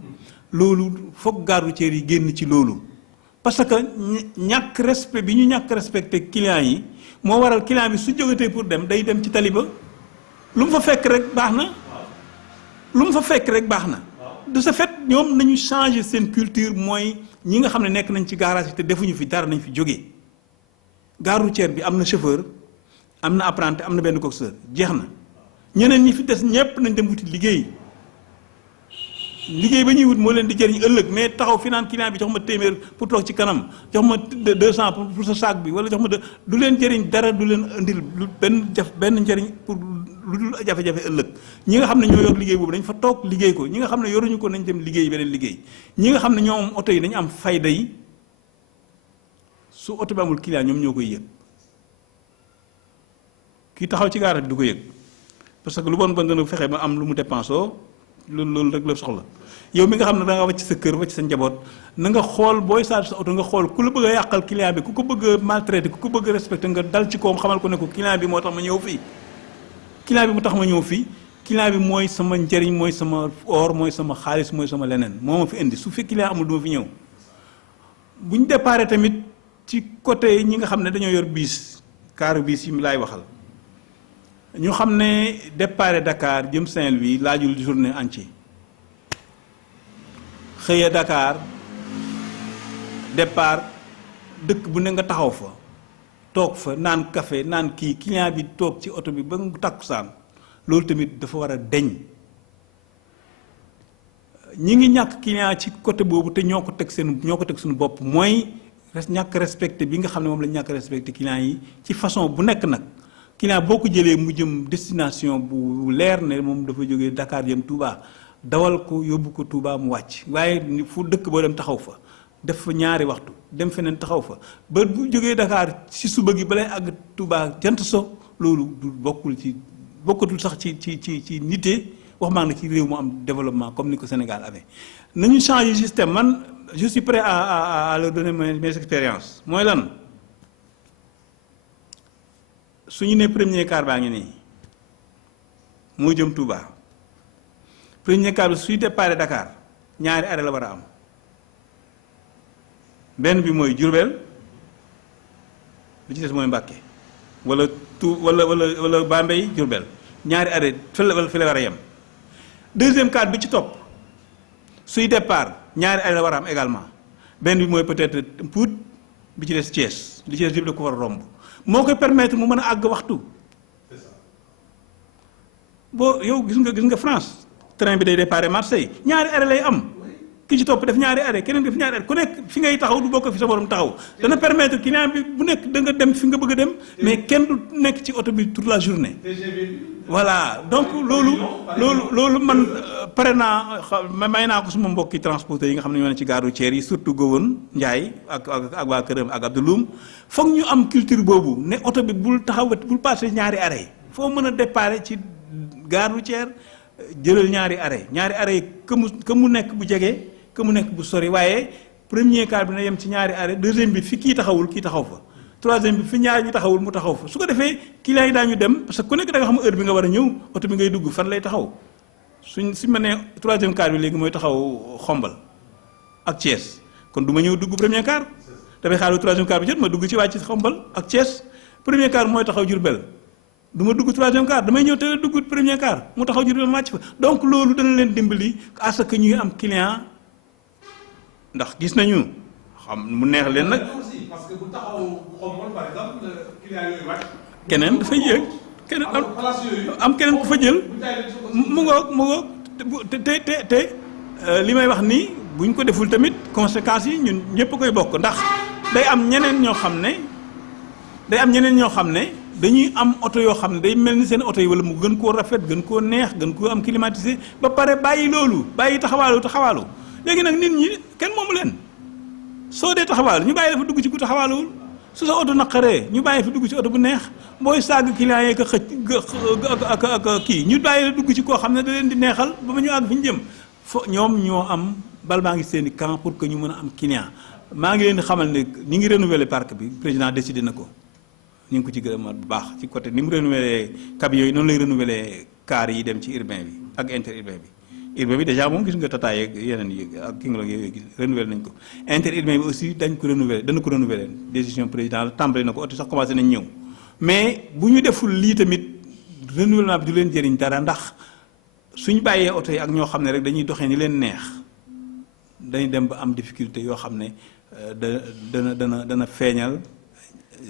loolu foog gare routière yi génn ci loolu parce que ñàkk respect bi ñu ñàkk respecté client yi moo waral client bi su jógatee pour dem day dem ci taliba lu mu fa fekk rek baax na de ce fait ñoom nañu changer seen culture mooy ñi nga xam ne nekk nañ ci garage yi te defuñu fi dara nañ fi jógee gare routière bi am na chauffeur am na apprenti am na benn coxeur jeex na ñeneen ñi fi des ñëpp nañ dem wuti liggéey ba ñuy wut moo leen di jëriñ ëllëg mais taxaw fi naan client bi jox ma téeméer pour toog ci kanam jox ma 200 pour sa sac bi wala jox ma du leen jëriñ dara, du leen indil benn njëriñ pour lu dul jafe-jafe ëllëg. ñi nga xam ne ñoo yor liggéey boobu dañ fa toog liggéey ko, ñi nga xam ne yoruñu ko nañ dem liggéey beneen liggéey, ñi nga xam ne ñoom oto yi nañ am fayda yi, su oto bi amul client ñoom ñoo koy yëg. kii taxaw ci gaara bi du ko yëg parce que lu bon dana fexe ba am lu mu dépensoo loolu rek la soxla. yow mi nga xam ne da nga wàcc sa kër wàcc sa njaboot na nga xool booy saal sa oto nga xool ku la bëgg a yàqal client bi, ku ko bëgg a maltraité, ku ko bëgg a respecté, nga dal ci kawam xamal ko ne ko client bi moo tax ma ñëw fii. client bi mu tax ma ñëw fii, client bi mooy sama njëriñ, mooy sama or, mooy sama xaalis, mooy sama leneen, moo ma fi indi. su fi client amul du ma fi ñëw. bu ñu déparé tamit ci côté ñi nga xam ne dañoo yor biis, kaaru biis yi mu laay waxal. ñu xam ne départ Dakar jëm Saint-Louis laajul journée entière. xëye Dakar départ dëkk bu ne nga taxaw fa toog fa naan café naan kii, client bi toog ci oto bi ba mu takkusaan, loolu tamit dafa war a deñ. ñi ngi ñàkk client ci côté boobu te ñoo ko teg suñu bopp, mooy ñàkk respecté bi nga xam ne moom la ñàkk respecté client yi ci façon bu nekk nag. client boo ko jëlee mu jëm destination bu leer ne moom dafa jógee Dakar jëm Touba, dawal ko yóbbu ko Touba mu wàcc, waaye fu dëkk boo dem taxaw fa def fa ñaari waxtu dem feneen taxaw fa ba bu jógee Dakar ci suba gi balay àgg Touba jant so, loolu du bokkatul sax ci nité, wax maa ngi ci réew mu am développement comme ni ko Sénégal amee. nañu changer système. Man je suis prêt à leur donner mes expériences. mooy lan su ñu nee premier car baa ngi nii moo jëm Touba, premier car bi suy départ Dakar ñaari arrêt la war a am. benn bi mooy Diourbel, bi ci des mooy Mbacké wala wala Bambey Diourbel, ñaari arrêt fi la war a yem. deuxième car bi ci topp suy départ ñaari arrêt la war a am également. benn bi mooy peut-être Pout, bi ci des Thiès, li ci des yëpp da ko war a romb. moo koy permettre mu mën a àgg waxtu. boo yow gis nga France train bi day départ Marseille ñaari arrêt lay am. ki ci topp def ñaari arrêt, keneen def ñaari arrêt, ku nekk fi ngay taxaw du bokk fi sa borom taxaw. dana permettre client bi bu nekk da nga dem fi nga bëgg a dem, mais kenn du nekk ci oto bi toute la journée. voilà donc loolu man pare naa may naa ko suma mbokki transporteurs yi nga xam ne ñoo ne ci gare routière yi, surtout Gowon Ndiaye ak waa këram ak Abdouloum. foog ñu am culture boobu ne oto bi bul passé ñaari arrêt, foo mën a départ ci gare routière jëlal ñaari arrêt yi que mu nekk bu jege, que mu nekk bu sori, waaye premier car bi na yem ci ñaari arrêt, deuxième bi fi kii taxawul kii taxaw fa, troisième bi fi ñaar ñi taxawul mu taxaw fa. su ko defee client yi daañu dem, parce que ku nekk da nga xam heure bi nga war a ñëw, oto bi ngay dugg fan lay taxaw. suñ ma nee troisième car bi léegi mooy taxaw Xombal ak Thiès, kon du ma ñëw dugg premier car, damay xaaru troisième car bi jot ma dugg ci wàcc Xombal ak Thiès. premier car mooy taxaw Diourbel, du ma dugg troisième car, damay ñëw te dugg premier car mu taxaw Diourbel ma wàcc fa. donc loolu dana leen dimbali à ce que ñuy am client, ndax gis nañu xam mu neex leen nag. parce que bu taxaw Xombal par exemple client yooyu wàcc. keneen dafay yéeg, keneen am keneen ku fa jël. mu ngoog te li may wax nii buñ ko deful tamit conséquences yi ñun ñëpp koy bokk, ndax day am ñeneen ñoo xam ne dañuy am oto yoo xam ne day mel ni seen oto yi wala mu gën koo rafet, gën koo neex, gën koo am climatisé, ba pare bàyyi taxawaalu. léegi nag nit ñi kenn moomu leen. soo dee taxawaalu ñu bàyyi dafa dugg ci ku taxawaaluwul, su sa oto naqaree ñu bàyyi fa dugg ci oto bu neex, booy sàgg client yi ak kii ñu bàyyi la dugg ci koo xam ne da leen di neexal ba ñu àgg fi ñu jëm. ñoom ñoo am bal maa ngi seen i camp pour que ñu mën a am client. maa ngi leen di xamal ne ñi ngi renouveler parc bi, président décidé na ko, ñu ngi ko ci gërëmaat bu baax ci côté ni mu renouveler camions yi, noonu lay renouveler car yi dem ci urbain bi ak interurbain bi. urbain bi déjà moom gis nga Tata yeeg yeneen yi ak ki nga la yooyu renouveler nañ ko. interurbain bi aussi dana ko renouveler décision président tàmbali na ko, oto sax commencé nañ ñëw. mais bu ñu deful lii tamit renouvellement bi du leen jëriñ dara, ndax suñ bàyyee oto yi ak ñoo xam ne rek dañuy doxee ni leen neex, dañuy dem ba am difficulté yoo xam ne dana feeñal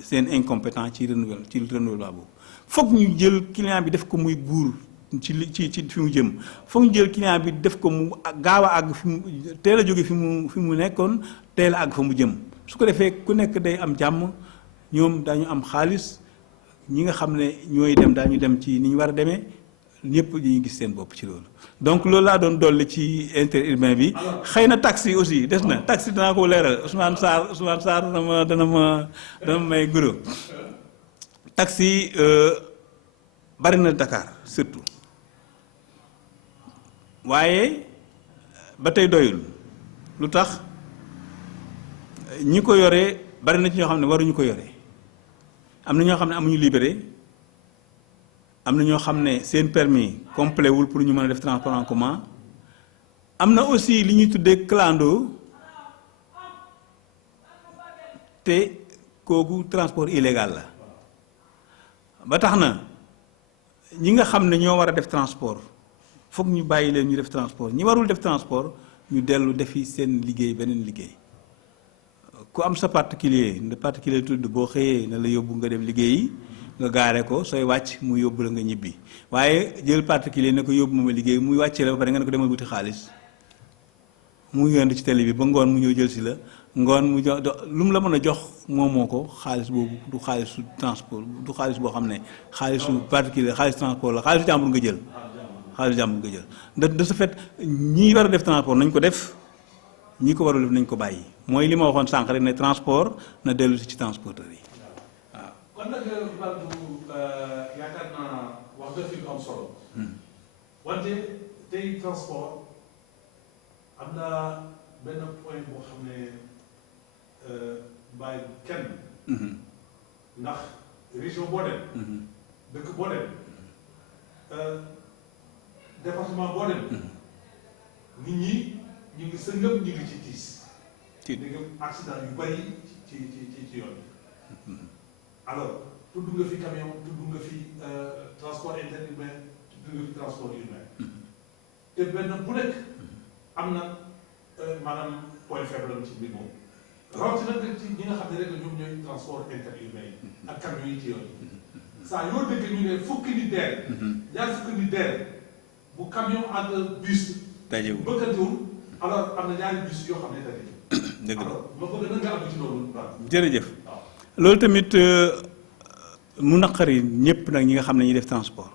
seen incompétent ci renouvellement boobu. foog ñu jël client bi def ko muy buur ci fi mu jëm foog ñu jël client bi def ko mu gaaw a àgg fi mu teel a jóge fi mu nekkoon teel a àgg fa mu jëm su ko defee ku nekk day am jàmm ñoom daañu am xaalis ñi nga xam ne ñooy dem daañu dem ci ni ñu war a demee ñëpp dañuy gis seen bopp ci loolu. donc loolu laa doon dolli ci interurbain bi xëy na taxi aussi des na taxi danaa ko leeral Ousmane Sarr dana ma may guro taxi bari na Dakar surtout waaye ba tey doyul lu tax ñi ko yore bari na ci ñoo xam ne waruñu ko yore am na ñoo xam ne amuñu libéré am na ñoo xam ne seen permis complet wul pour ñu mën a def transport en commun am na aussi li ñuy tuddee clando te kooku transport illégal la ba tax na ñi nga xam ne ñoo war a def transport foog ñu bàyyi leen ñu def transport ñi warul def transport ñu dellu defi seen liggéey beneen liggéey ku am sa particulier tudd boo xëyee na la yóbbu nga dem liggéeyi nga gaare ko sooy wàcc mu yóbbu la nga ñibbi waaye jël particulier ne ko yóbbu ma liggéey muy wàccee la ba pare nga ne ko demal wuti xaalis mu yëndu ci télé bi ba ngoon mu ñëw jël si la ngoon mu jox lu mu la mën a jox moomoo ko xaalis boobu du xaalisu transport du xaalis boo xam ne xaalisu particulier xaalis transport la xaalisu jàmbur nga jël xaalisu jàmbur nga jël de ce fait ñi war a def transport nañ ko def ñi ko warul def nañ ko bàyyi mooy li ma waxoon sànq rek ne transport na dellu si ci transporteur yi waaw. kon nag Badou yaakaar naa wax nga fi lu am solo. wante tey transport am na benn point boo xam ne bàyyi kenn. ndax région boo dem. dëkk boo dem. département boo dem. nit ñi ñu ngi sa ngëm ñu ngi ci tiis. ci accident yu bari ci yoon bi. alors tudd nga fi camion tudd nga fi transport interurbain tudd nga fi transport urbain. te benn bu nekk am na maanaam point faible am ci mbir moomu. rawatina nag ci ñi nga xam ne rek ñoom ñooy transport interurbain yi ak camion yi ci yoon yi. saa yoo dégg ñu ne fukki nit dee. ñaar fukki nit dee bu camion ak bus. dajewul bëkkantewul alors am na ñaari bus yoo xam ne daje. dëgg la alors ma bëgg na nga am ci loolu. jërëjëf loolu tamit mu naqari ñëpp nag ñi nga xam ne ñuy def transport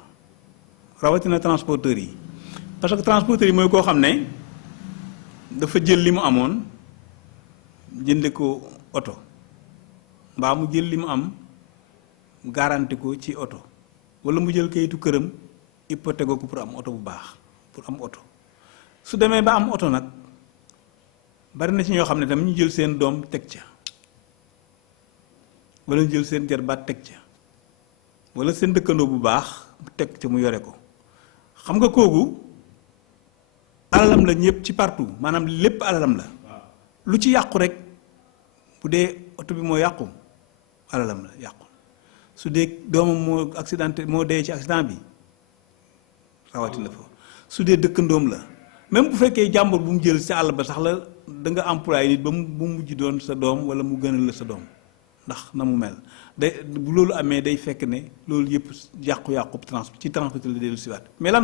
rawatina transporteurs yi parce que transporteurs yi mooy koo xam ne dafa jël li mu amoon jënde ko oto mbaa mu jël li mu am garanti ko ci oto wala mu jël kayitu këram hypothèque ko pour am oto bu baax pour am oto su demee ba am oto nag bari na ci ñoo xam ne tam ñu jël seen doom teg ca wala ñu jël seen jarbaat teg ca wala seen dëkkandoo bu baax teg ca mu yore ko xam nga kooku alalam la ñëpp ci partout maanaam lépp alalam la lu ci yàqu rek bu dee oto bi moo yàqu alalam la yàqu su dee doomam moo accidenté moo dee ci accident bi rawatina fa su dee dëkkandoom la même bu fekkee jàmbur bu mu jël ci àll ba sax la da nga employé nit ba mu mujj doon sa doom wala mu gënal la sa doom ndax na mu mel day bu loolu amee day fekk ne loolu yëpp yàqu-yàqu ci transport la dellu siwaat mais lan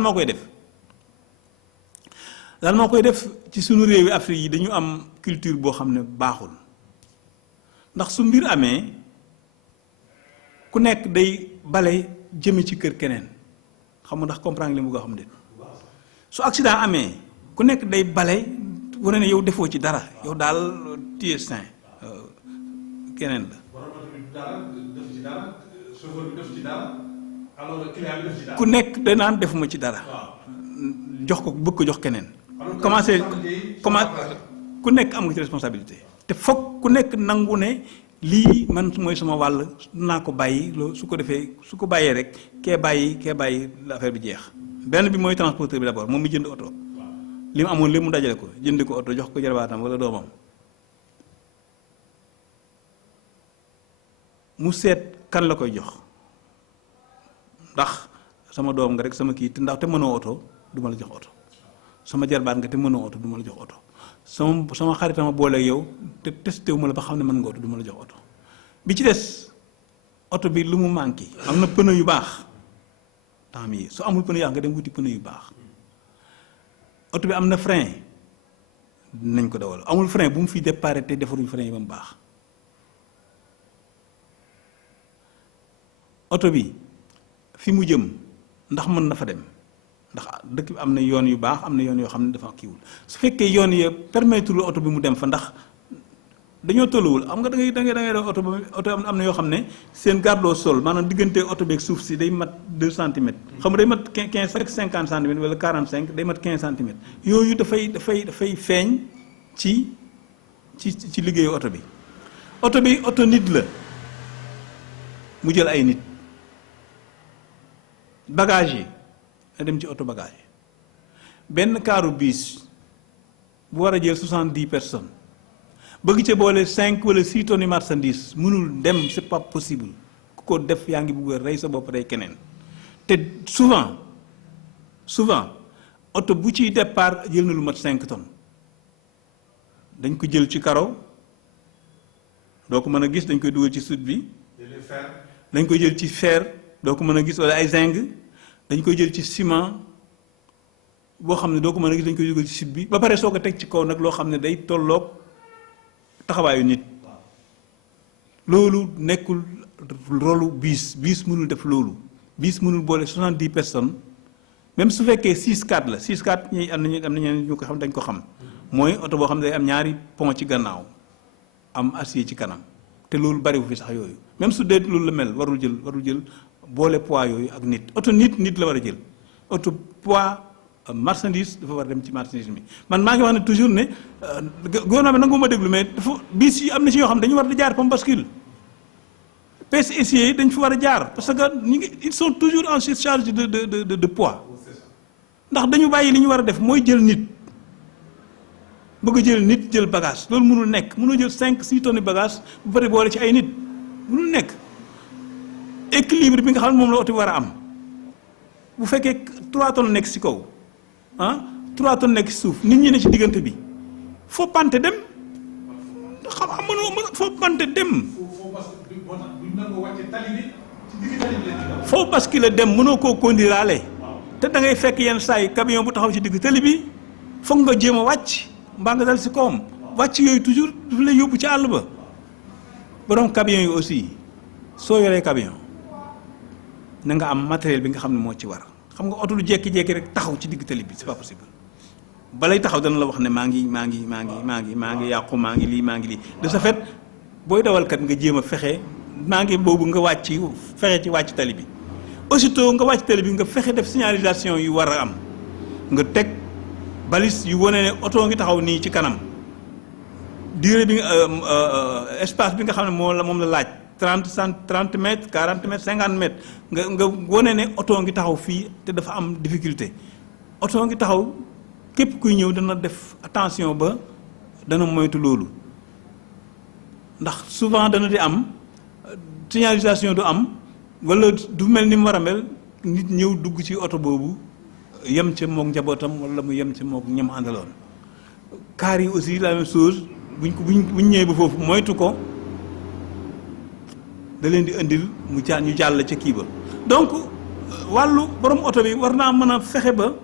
moo koy def ci sunu réewi Afrique yi dañu am culture boo xam ne baaxul ndax su mbir amee ku nekk day bale jëme ci kër keneen xam nga ndax comprendre li mu nga xam ne su accident amee ku nekk day bale wane ne yow defoo ci dara yow daal téye sain keneen la ku nekk danaan defuma ci dara jox ko bëgg ko jox keneen commencé ku nekk am nga ci responsabilité te foog ku nekk nangu ne lii man mooy sama wàll naa ko bàyyi loolu su ko defee su ko bàyyee rek kee bàyyi affaire bi jeex benn bi mooy transporteur bi d'abord moom mi jënd oto li mu amoon lépp mu dajale ko jënd ko oto jox ko jarbaatam wala doomam mu seet kan la koy jox ndax sama doom nga rek sama kii ndax te mënoo oto du ma la jox oto sama jarbaat nga te mënoo oto du ma la jox oto sama xaritama booleeg yow te testé wu ma la ba xam ne mën nga oto du ma la jox oto bi ci des oto bi lu mu manqué am na pneu yu baax tant mieux su amul pneu yaa nga dem wuti pneu yu baax oto bi am na frein nañ ko dawal amul frein bu mu fi déparé te defaruñ frein yi ba mu baax oto bi fi mu jëm ndax mën na fa dem ndax dëkk bi am na yoon yu baax am na yoon yoo xam ne dafa kiiwul su fekkee yoon yi permettre lu oto bi mu dem fa ndax dañoo tolluwul am nga da ngay def oto ba oto am na yoo xam ne seen garde au sol maanaam diggante oto beeg suuf si day mat 2 centimètres xam nga day mat 15 rek 50 centimètres wala 45 day mat 15 centimètres yooyu dafay feeñ ci liggéeyu oto bi oto nit la mu jël ay nit bagage yi na dem ci oto bagage benn kaaru biis bu war a jël 70 personnes bëgg ca boole 5 wala 6 tonnes marchandise mënul dem c'est pas possible ku ko def yaa ngi bugg a rey sa bopp day keneen te souvent oto bu ciy départ jël na lu mat 5 tonnes dañ ko jël ci karo doo ko mën a gis dañ koy dugal ci soute bi dañ koy jël ci fer doo ko mën a gis wala ay zinc dañ koy jël ci ciment boo xam ne doo ko mën a gis dañ koy dugal ci soute bi ba pare soo ko teg ci kaw nag loo xam ne day tolloog taxawaayu nit loolu nekkul rolu biis mënul def loolu biis mënul boole 70 personnes même su fekkee 6x4 la 6x4 ñi am nañu ñu ko xam dañ ko xam mooy oto boo xam ne day am ñaari pont ci gannaaw am acier ci kanam te loolu bariwu fi sax yooyu même su dee loolu la mel warul jël boole poids yooyu ak nit oto nit la war a jël oto poids marchandise dafa war a dem ci marchandise bi man maa ngi wax ne toujours ne gouvernement bi nangu ma déglu mais dafa bis yi am na ci yoo xam dañu war di jaar pomme bascule pêche essiers yi dañ fi war a jaar parce que ils sont toujours en surcharge de poids ndax dañu bàyyi li ñu war a def mooy jël nit bëgg a jël nit jël bagage loolu mënul nekk mënoo jël 5-6 tonnes bagage bu pare boole ci ay nit mënul nekk équilibre bi nga xam ne moom la oto bi war a am bu fekkee 3 tonnes nekk ci kaw 3 tonnes nekk ci suuf nit ñi ne ci diggante bi foo pante dem foo pante dem foo bascule dem mënoo koo conduiraale te da ngay fekk yenn saa yi camion bu taxaw ci digg tali bi foog nga jéem a wàcc mbaa nga dal ci kawam wàcc yooyu toujours daf lay yóbbu ci àll ba borom camion yi aussi soo yoree camion na nga am matériel bi nga xam ne moo ci war xam nga oto lu jékki-jékki rek taxaw ci digg tali bi c'est pas possible balay taxaw dana la wax ne maa ngi yàqu maa ngi lii de ce fait booy dawalkat nga jéem a fexe maa ngi boobu nga fexe ci wàcc tali bi aussitôt nga wàcc tali bi nga fexe def signalisation yu war a am nga teg balise yu wane ne oto ngi taxaw nii ci kanam durée bi espace bi nga xam ne moom la laaj 30 mètres 40 mètres 50 mètres nga wane ne oto ngi taxaw fii te dafa am difficulté oto ngi taxaw képp kuy ñëw dana def attention ba dana moytu loolu ndax souvent dana di am signalisation du am wala du mel ni mu war a mel nit ñëw dugg ci oto boobu yem ca mook njabootam wala mu yem ca mook ñam àndaloon kaar yi aussi la même chose buñ ñëwee ba foofu moytu ko da leen di indil ñu jàll ca kii ba donc wàllu borom oto bi war naa mën a fexe ba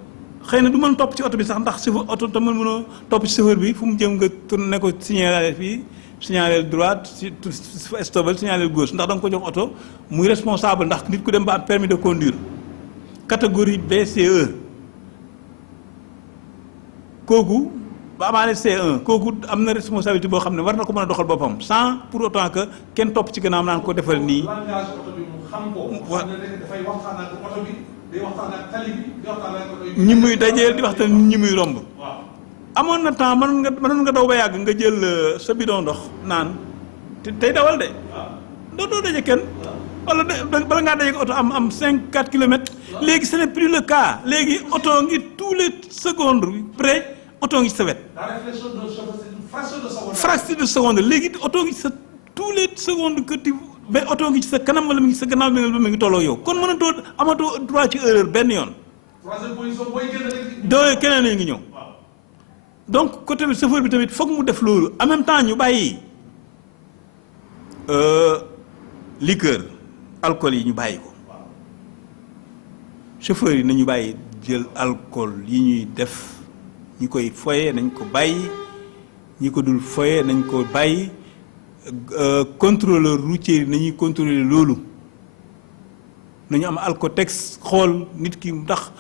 xëy na du mën topp ci oto bi sax ndax chauffeur oto te mën a topp ci chauffeur bi fu mu jëm nga tourné ko signaler fii signaler droite stopal signaler gauche ndax da nga ko jox oto muy responsable ndax nit ku dem ba am permis de conduire catégorie BCE kooku ba amaale C1 kooku am na responsabilité boo xam ne war na ko mën a doxal boppam sans pour autant que kenn topp ci gannaaw naan ko defal nii. langage oto bi mu xam ko. wa dafay waxtaan ak oto bi day waxtaan ak tali bi di waxtaan ak oto ñi muy dajeel di waxtaan ñi muy romb. waaw amoon na temps mënoon nga daw ba yàgg nga jël sa bidon ndox naan te tey dawal de. waaw doo daje kenn. wala bala ngaa daje oto am 5-4 kilomètres. léegi ce n'est plus le cas léegi oto ngi tous les secondes près. oto ngi ci sa wet. la réflexion d'un chauffeur c'est une fraction de seconde. fraction de seconde léegi oto ngi ci sa tous les secondes que tu ba oto ngi ci sa kanam wala mi ngi sa gannaaw bi nga ngi tolloo yow kon mënatoo amatoo droit ci erreur benn yoon. troisième position booy génn rek. doo keneen la ngi ñëw. donc côté bi chauffeur bi tamit foog mu def loolu en même temps ñu bàyyi liqueur alcool yi ñu bàyyi ko chauffeurs yi nañu bàyyi jël alcool yi ñuy def ñi koy foye nañ ko bàyyi ñi ko dul foye nañ ko bàyyi contrôleur routier yi nañuy contrôler loolu nañu am alcotex xool nit ki ndax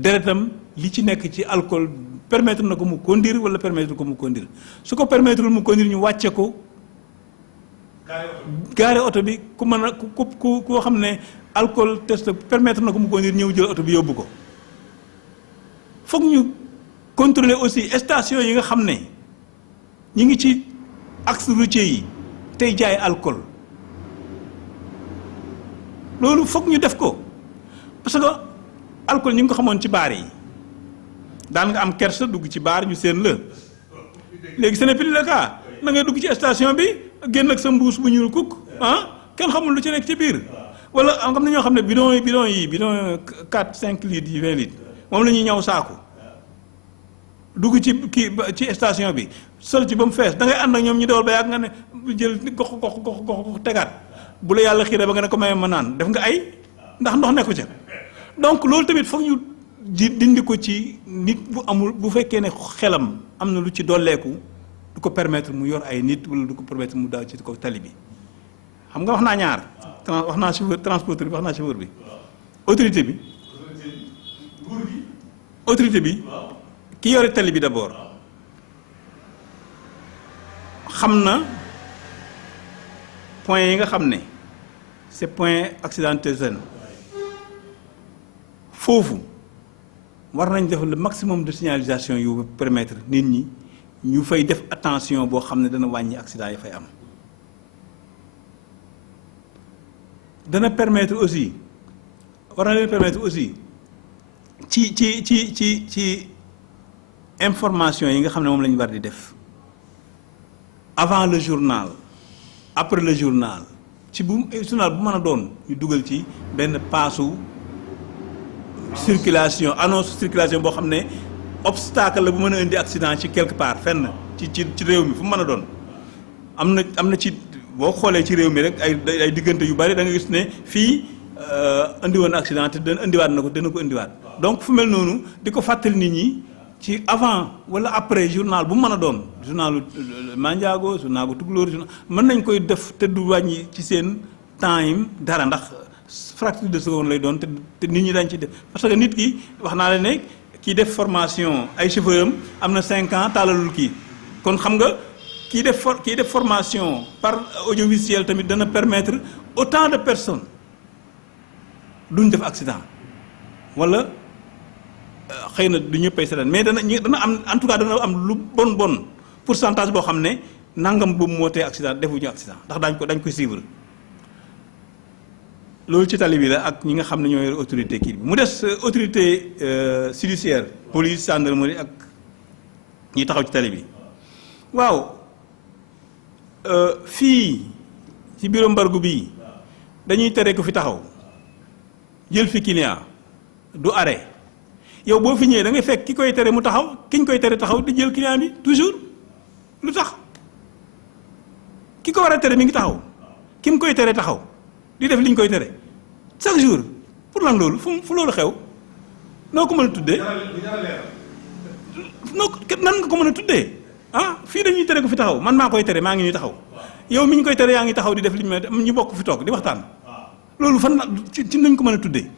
deretam li ci nekk ci alcool permettre na ko mu conduire wala permettre ko mu conduire su ko permettre mu conduire ñu wàcce ko gaare oto bi ku mën a ku koo xam ne alcool test permettre na ko mu conduire ñëw jël oto bi yóbbu ko foog ñu contrôler aussi station yi nga xam ne ñi ngi ci axe routier yi tey jaay alcool loolu foog ñu def ko parce que alcool ñu ngi ko xamoon ci baar yi daan nga am kersa dugg ci baar ñu seen la léegi ce n'est plus le cas na ngay dugg ci station bi génn ak sa mbuus bu ñuul kukk kenn xamul lu ci nekk ci biir wala am na ñoo xam ne bidon 4 5 litres yi 20 litres moom la ñuy ñaw saako dugg ci station bi sol ci ba mu fees da ngay ànd ak ñoom ñu dewal ba yàgg nga ne jël gox tegaat bu la yàlla xiiree ba nga ne ko may ma naan def nga ay ndax ndox nekku ca donc loolu tamit foog ñu dindi ko ci nit bu amul bu fekkee ne xelam am na lu ci dolleeku du ko permettre mu yor ay nit wala du ko permettre mu daw ci ko tali bi xam nga wax naa ñaar wax naa chauffeur transporteur bi wax naa chauffeur bi autorité bi ki yore tali bi d'abord xam na point yi nga xam ne c'est point accidentogène foofu war nañ def le maximum de signalisation yu permettre nit ñi ñu fay def attention boo xam ne dana wàññi accident yi fay am dana permettre aussi war na leen permettre aussi ci information yi nga xam ne moom la ñu war di def avant le journal après le journal ci journal bu mën a doon ñu dugal ci benn paasu circulation annonce circulation boo xam ne obstacle la bu mën a indi accident ci quelque part fenn ci réew mi fu mu mën a doon am na ci boo xoolee ci réew mi rek ay diggante yu bari da nga gis ne fii indi woon accident te dana indiwaat na ko dana ko indiwaat donc fu mel noonu di ko fàttali nit ñi ci avant wala après journal bu mën a doon journalu Mandiago journalu Tukulóor journal mën nañ koy def te du wàññi ci seen temps yi dara ndax fraction de seconde lay doon te nit ñi dañ ci def parce que nit ki wax naa la ne kii def formation ay chauffeur am na 5 ans taalalul kii kon xam nga kii def formation par audiovisuel tamit dana permettre autant de personnes duñ def accident wala xëy na du ñëppay seetaan mais dana am en tout cas dana am lu bon pourcentage boo xam ne nangam boobu moo tee accident defuñu accident ndax dañ ko suivre loolu ci tali bi la ak ñi nga xam ne ñoo yor autorité kii bi mu des autorité judiciaire police gendarmerie ak ñi taxaw ci tali bi waaw fii ci bureau mbargu bii dañuy tere ko fi taxaw jël fi client du arrêt yow boo fi ñëwee da ngay fekk ki koy tere mu taxaw ki ñu koy tere taxaw di jël client bi toujours lu tax ki ko war a tere mi ngi taxaw ki mu koy tere taxaw di def li ñu koy tere chaque jour pour lan loolu fu loolu xew noo ko mën a tuddee nan nga ko mën a tuddee fii dañuy tere ko fi taxaw man maa koy tere maa ngi ñuy taxaw yow mi ñu koy tere yaa ngi taxaw di def li ñu bokk fi toog di waxtaan loolu fan ci nañ ko mën a tuddee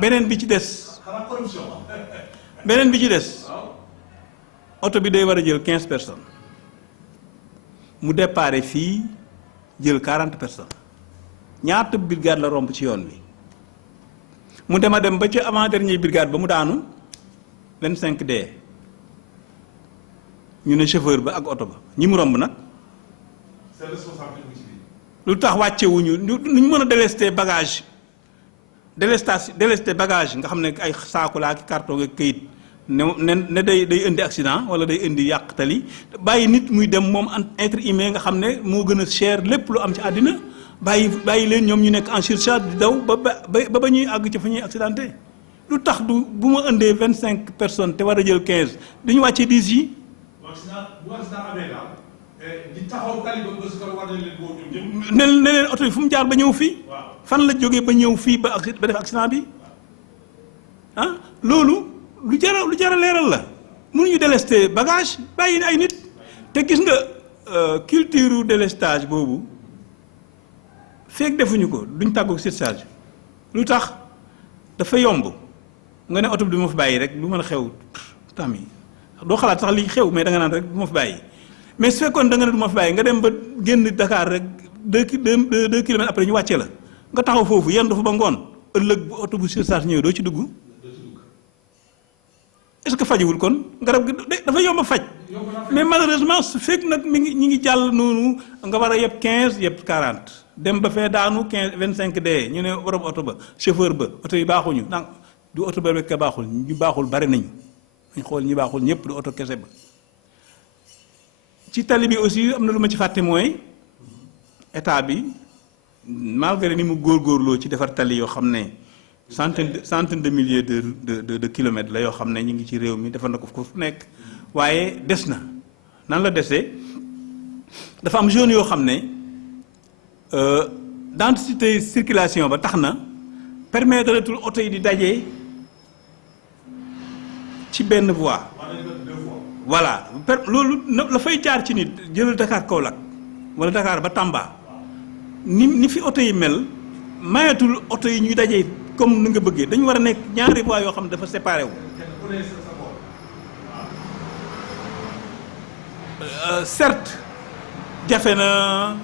beneen bi ci des oto bi day war a jël 15 personnes mu déparé fii jël 40 personnes ñaata brigade la romb ci yoon bi mu dem ba ci avant dernier brigade ba mu daanu 25 dee ñu ne chauffeur ba ak oto ba ñi mu romb nag lu tax wàccewuñu nu ñu mën a délester bagage délester bagage nga xam ne ay saako laa ki carton nga këyit ne day indi accident wala day indi yàq tali bàyyi nit muy dem moom être humain nga xam ne moo gën a cher lépp lu am ci àddina bàyyi leen ñoom ñu nekk en surcharge di daw ba ñuy àgg ci fa ñuy accidenté lu tax du bu ma indee 25 personnes te war a jël 15 duñu wàccee 10 yi. ne leen oto yi fu mu jaar ba ñëw fii. fan la jógee ba ñëw fii ba def accident bi ah loolu lu jara leeral la mënuñu délester bagage bàyyi ay nit te gis nga culture délestage boobu feek defuñu ko duñ tàggoog surcharge lu tax dafa yomb nga ne oto bi du ma fi bàyyi rek lu mën a xew tamit doo xalaat sax li xew mais da nga naan rek du ma fi bàyyi mais su fekkoon da nga ne du ma fi bàyyi nga dem ba génn Dakar rek 2 kilomètres après ñu wàccee la nga taxaw foofu yenn dafa ba ngoon ëllëg bu oto bu surcharge ñëwee doo ci dugg est-ce que fajiwul kon garab gi dafa yomb a faj mais malheureusement su fekk nag ñi ngi jàll noonu nga war a yeb 15 yeb 40 dem ba fee daanu 25 dee ñu ne borom oto ba chauffeur ba oto yi baaxuñu donc du oto ba rek baaxul ñu baaxul bari nañu dañ xool ñi baaxul ñëpp du oto kese ba ci tali bi aussi am na lu ma ci fàtte mooy état bi malgré ni mu góorgóorloo ci defar tali yoo xam ne centaine de milliers de kilomètres la yoo xam ne ñu ngi ci réew mi defar na ko fu nekk waaye des na nan la desee dafa am zone yoo xam ne densité circulation ba tax na permettre tul oto yi di dajee ci benn voie voilà loolu la fay jaar ci nit jëlal Dakar Kaolack wala Dakar ba Tamba ni fi oto yi mel mayatul oto yi ñuy dajee comme ni nga bëggee dañu war a nekk ñaari voies yoo xam ne dafa séparé wu. Certes jafe na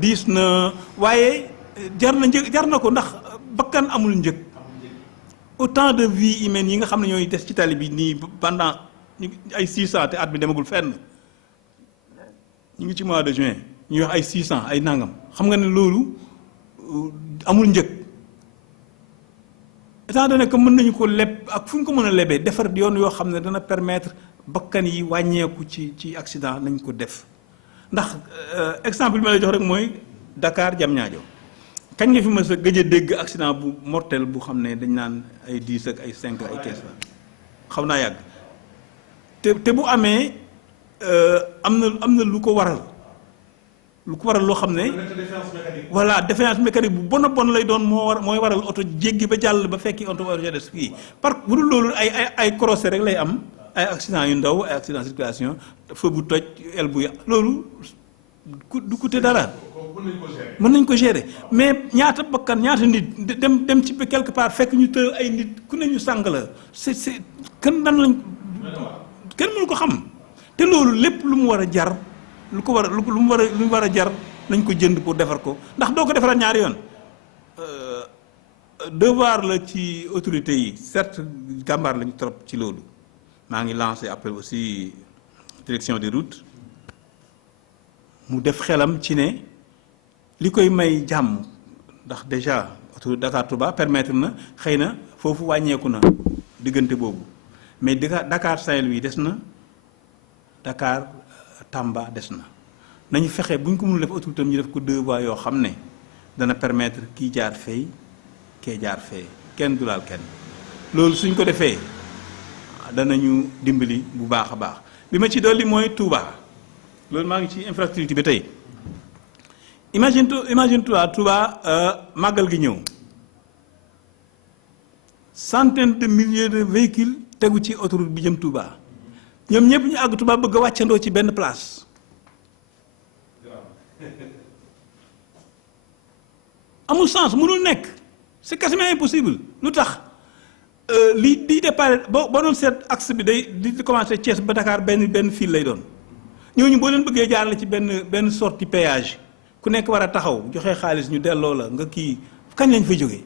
diis na waaye jar na ko ndax bakkan amul njëg autant de vies humaines yi nga xam ne ñooy des ci tali bi nii pendant ay 600 te at bi demagul fenn ñu ngi ci mois de juin ñuy wax ay 600 ay nangam xam nga ne loolu amul njëg étant donné que mën nañu ko leb ak fu ñu ko mën a lebee defar yoon yoo xam ne dana permettre bakkan yi wàññeeku ci accident nañ ko def ndax exemple bi ma lay jox rek mooy Dakar Diamniadio kañ nga fi mës a gëj a dégg accident bu mortel bu xam ne dañ naan ay 10 ak ay 5 ay 15 la xaw naa yàgg te bu amee am na lu ko waral loo xam ne voilà défaillance mécanique bu bon a bon lay doon mooy waral oto jéggi ba jàll ba fekki oto des fii bu dul loolu ay croisé rek lay am ay accident yu ndaw ay accident circulation feu bu toj el bu yàq loolu du coûter dara mën nañ ko gérer mais ñaata bakkan ñaata nit dem ci quelque part fekk ñu të ay nit ku ne ñu sàng la c'est kenn mënu ko xam te loolu lépp lu mu war a jar lu mu war a jar nañ ko jënd pour defar ko ndax doo ko defaraat ñaari yoon devoir la ci autorités yi certes jàmbaar lañu trop ci loolu maa ngi lancé appel aussi direction des routes mu def xelam ci ne li koy may jàmm ndax déjà autoroute Dakar Touba permettre na xëy na foofu wàññeeku na diggante boobu mais Dakar Saint-Louis des na Dakar Tamba des na nañu fexe bu ñu ko mënul def autoroute ñu def ko 2 voies yoo xam ne dana permettre kii jaar fee kee jaar fee kenn du laal kenn loolu suñ ko defee danañu dimbali bu baax a baax bi ma ci dolli mooy Touba loolu maa ngi ci infrastructure bi tey imagine Touba màggal gi ñëw centaine de milliers de véhicules tegu ci autoroute bi jëm Touba ñoom ñëpp ñu àgg Touba bëgg a wàccandoo ci benn place amul sens mënul nekk c'est quasiment impossible lu tax li di départ boo doon seet axe bi day di commencé Thiès ba Dakar benn fil lay doon ñooñu boo leen bëggee jaarale ci benn sortie péage ku nekk war a taxaw joxe xaalis ñu delloo la nga kii kañ lañ fay jógee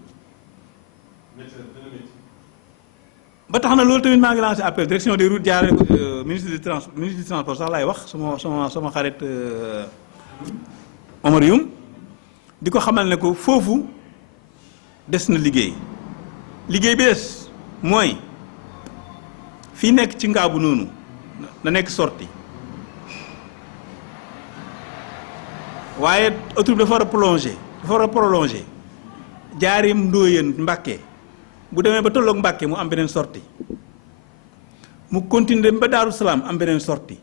ba tax na loolu tamit maa ngi lancé appel direction des routes jaarale ko ministre du transport sax laay wax sama xarit Omar Youm di ko xamal ne ko foofu des na liggéey bi des mooy fii nekk ci ngaabu noonu na nekk sortie waaye autoroute dafa war a prolonger jaarim Ndoyeen Mbàkke bu demee ba tolloog Mbàkke mu am beneen sortie mu continuer dem ba Daaru Salaam am beneen sortie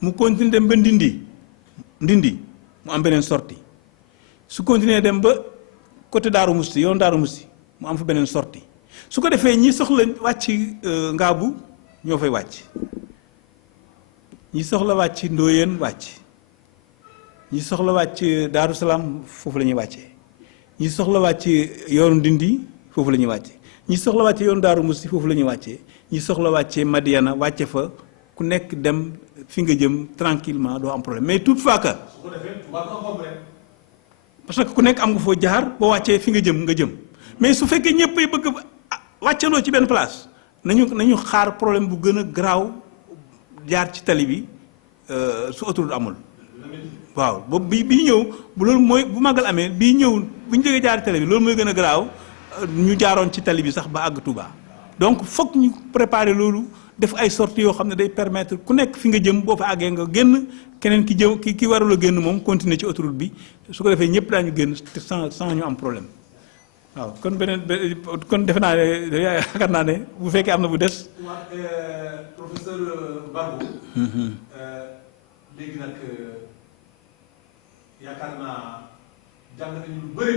mu continuer dem ba Ndindi mu am beneen sortie su continuer dem ba côté Daaru Musti yoon Daaru Musti mu am fa beneen sortie su ko defee ñi soxla wàcc Ngaabu ñoo fay wàcc ñi soxla wàcc Ndóoyeen wàcc ñi soxla wàcc Daaru Salaam foofu la ñuy wàccee ñi soxla wàcc yoonu Ndindi foofu la ñuy wàccee ñi soxla wàcce yoonu Daaru Musti foofu la ñuy wàccee ñi soxla wàccee Madiana wàcce fa ku nekk dem fi nga jëm tranquillement doo am problème mais toutefois que parce que ku nekk am nga foo jaar boo wàccee fi nga jëm mais su fekkee ñëpp ay bëgg wàccandoo ci benn place nañu xaar problème bu gën a garaaw jaar ci tali bi su autoroute amul waaw boobu bii ñëw bu loolu mooy bu màggal amee bii ñëw bu ñu jógee jaar ci tali bi loolu mooy gën a garaaw ñu jaaroon ci tali bi sax ba àgg Touba donc foog ñu préparer loolu def ay sorties yoo xam ne day permettre ku nekk fi nga jëm boo fa àggee nga génn keneen ki warul a génn moom continuer ci autoroute bi su ko defee ñëpp daañu génn sans ñu am problème waaw kon kon defe naa ne yaakaar naa ne bu fekkee am na bu des. professeur Bargou. léegi nag yaakaar naa jàng nañu lu bëri.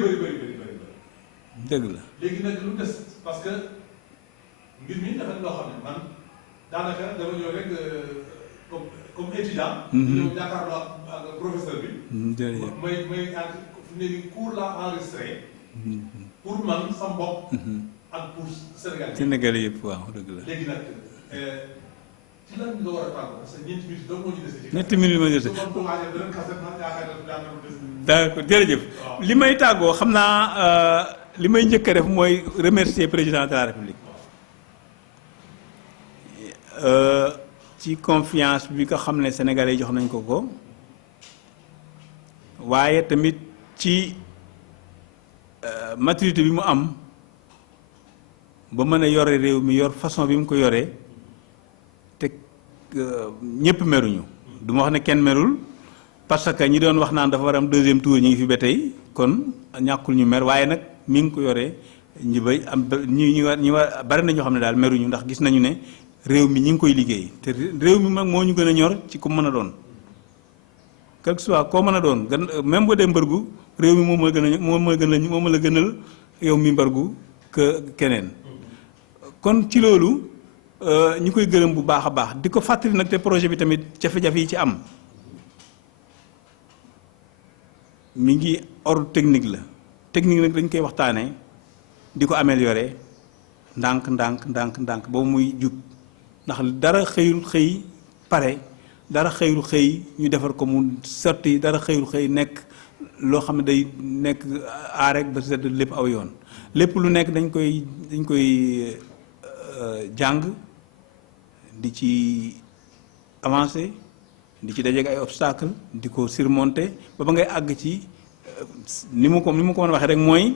dëgg la léegi nag lu des parce que mbir mi dafa loo xam ne man daanaka dama ñëw rek comme étudiant. ñëw jàkkaarloo ak professeur bi. jërëjëf may fi mu ne nii cours la enregistré. pour man sama bopp. ak pour Sénégal. Sénégal yëpp waaw dëgg la. léegi nag ci lan nga war a tàggatoo parce que ñeenti minutes dong moo ñu dese. ñetti minutes moo ñu dese. d'accord jërëjëf. li may tàggoo xam naa li may njëkk a def mooy remercier président de la République ci confiance bi nga xam ne sénégalais jox nañ ko waaye tamit ci maturité bi mu am ba mën a yore réew mi yor façon bi mu ko yoree te ñëpp meruñu du ma wax ne kenn merul parce que ñi doon wax naan dafa war am deuxième tour ñi ngi fi ba tey kon ñàkkul ñu mer waaye nag mi ngi ko yoree ñi bay am ñi war bari na ñoo xam ne daal meruñu ndax gis nañu ne réew mi ñi ngi koy liggéey te réew mi mag moo ñu gën a ñor ci ku mën a doon quel que soit koo mën a doon même boo dee mbërgu réew mi moom la gënal yow mi mbargu que keneen kon ci loolu ñu koy gërëm bu baax a baax di ko fàttali nag te projet bi tamit jafe-jafe yi ci am mi ngi ordre technique la technique nag dañ koy waxtaanee di ko améliorer ndànk ba muy jub ndax dara xëyul xëy pare dara xëyul xëy ñu defar ko mu sotti dara xëyul xëy nekk loo xam ne day nekk aarek ba sedd lépp aw yoon lépp lu nekk dañ koy jàng di ci avancer di ci dajeeg ay obstacle di ko surmonter ba ngay àgg ci ni mu ko mën a waxee rek mooy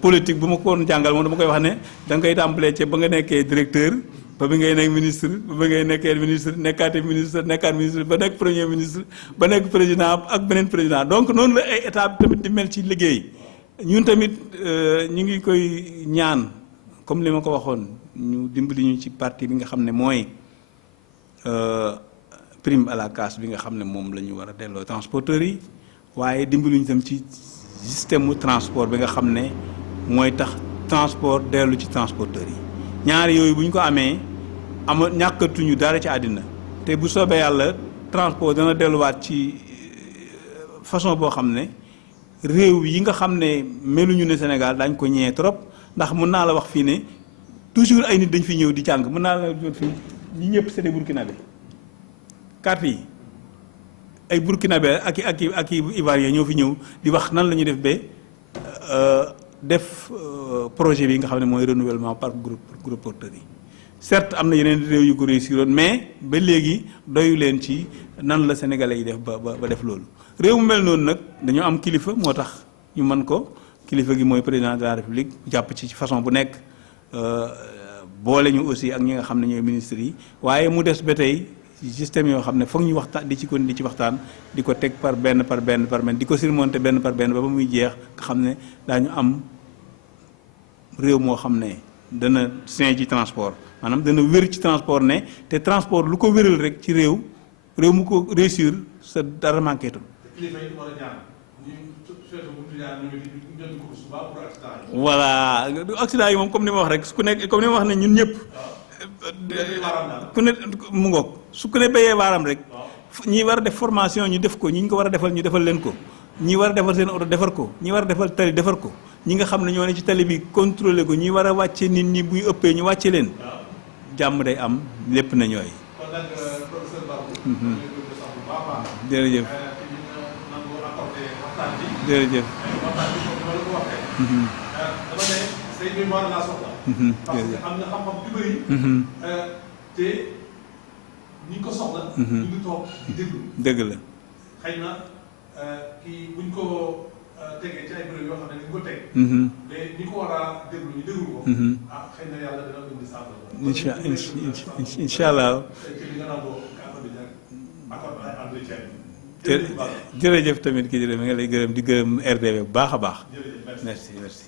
politique bu ma ko woon jàngal moom dama koy wax ne da nga koy tàmbalee ci ba nga nekkee directeur ba bi ngay nekk ministre ba ngay nekkee ministre nekkaat ministre ba nekk premier ministre ba nekk président ak beneen président donc noonu la ay étape tamit di mel ci liggéey ñun tamit ñu ngi koy ñaan comme li ma ko waxoon ñu dimbali ñu ci parti bi nga xam ne mooy prime à la casse bi nga xam ne moom la ñu war a delloo transporteurs yi waaye dimbali ñu tam ci système mu transport bi nga xam ne mooy tax transport dellu ci transporteurs yi ñaari yooyu bu ñu ko amee ñàkkatuñu dara ci àddina te bu soobee yàlla transport dana delluwaat ci façon boo xam ne réew yi nga xam ne meluñu ne Sénégal dañ ko ñëwee trop ndax mën naa la wax fii ne toujours ay nit dañ fi ñëw di jàng mën naa la jot fii ñi ñëpp c'est des Burkinabé carte yi ay Burkinabé ak Ivoiriens ñoo fi ñëw di wax nan la ñuy def ba def projet bi nga xam ne mooy renouvellement par groupe porteurs yi certes am na yeneen réew yu ko réussiroon mais ba léegi doyu leen ci nan la sénégalais yi def ba def loolu réew mu mel noonu nag dañoo am kilifa moo tax ñu mën ko kilifa gi mooy président de la république jàpp ci façon bu nekk boole ñu aussi ak ñi nga xam ne ñooy ministres yi waaye mu des ba tey système yoo xam ne foog ñu waxtaan di ci waxtaan di ko teg par benn di ko surmonter benn par benn ba muy jeex nga xam ne daañu am réew moo xam ne dana sain ci transport maanaam dana wér ci transport ne te transport lu ko wéral rek ci réew mu ko réussir sa dara manqué tul. kilifa yi war a ñaan voilà accident yi moom comme ni ma wax rek su ku nekk comme ni ma wax ne ñun ñëpp. ku ne mu ngoog su ku ne béyee waaram rek. ñi war a def formation ñu def ko ñi ñu ko war a defal ñu defal leen ko. ñi war a defal seen oto defar ko ñi war a defal tali defar ko ñi nga xam ne ñoo ne ci tali bi contrôler ko ñi war a wàcce nit ñi buy ëppee ñu wàcce leen. jàmm day am lépp na ñooy. kon nag professeur Babou. jërëjëf. jërëjëf. dama ne say mémoire laa soxla. parce que am na xam-xam yu bëri. te ñi ko soxla. ñu ngi toog di déglu. dëgg la. xëy na kii buñ ko tegee ci ay béréb yoo xam ne dañ ko teg. mais ñi ko war a déglu ñu déglu ko. xëy na yàlla dina indi saafara. incha allah. jërëjëf tamit kii jërëjëf mi nga lay gërëm di gërëm RDV bu baax a baax. merci merci.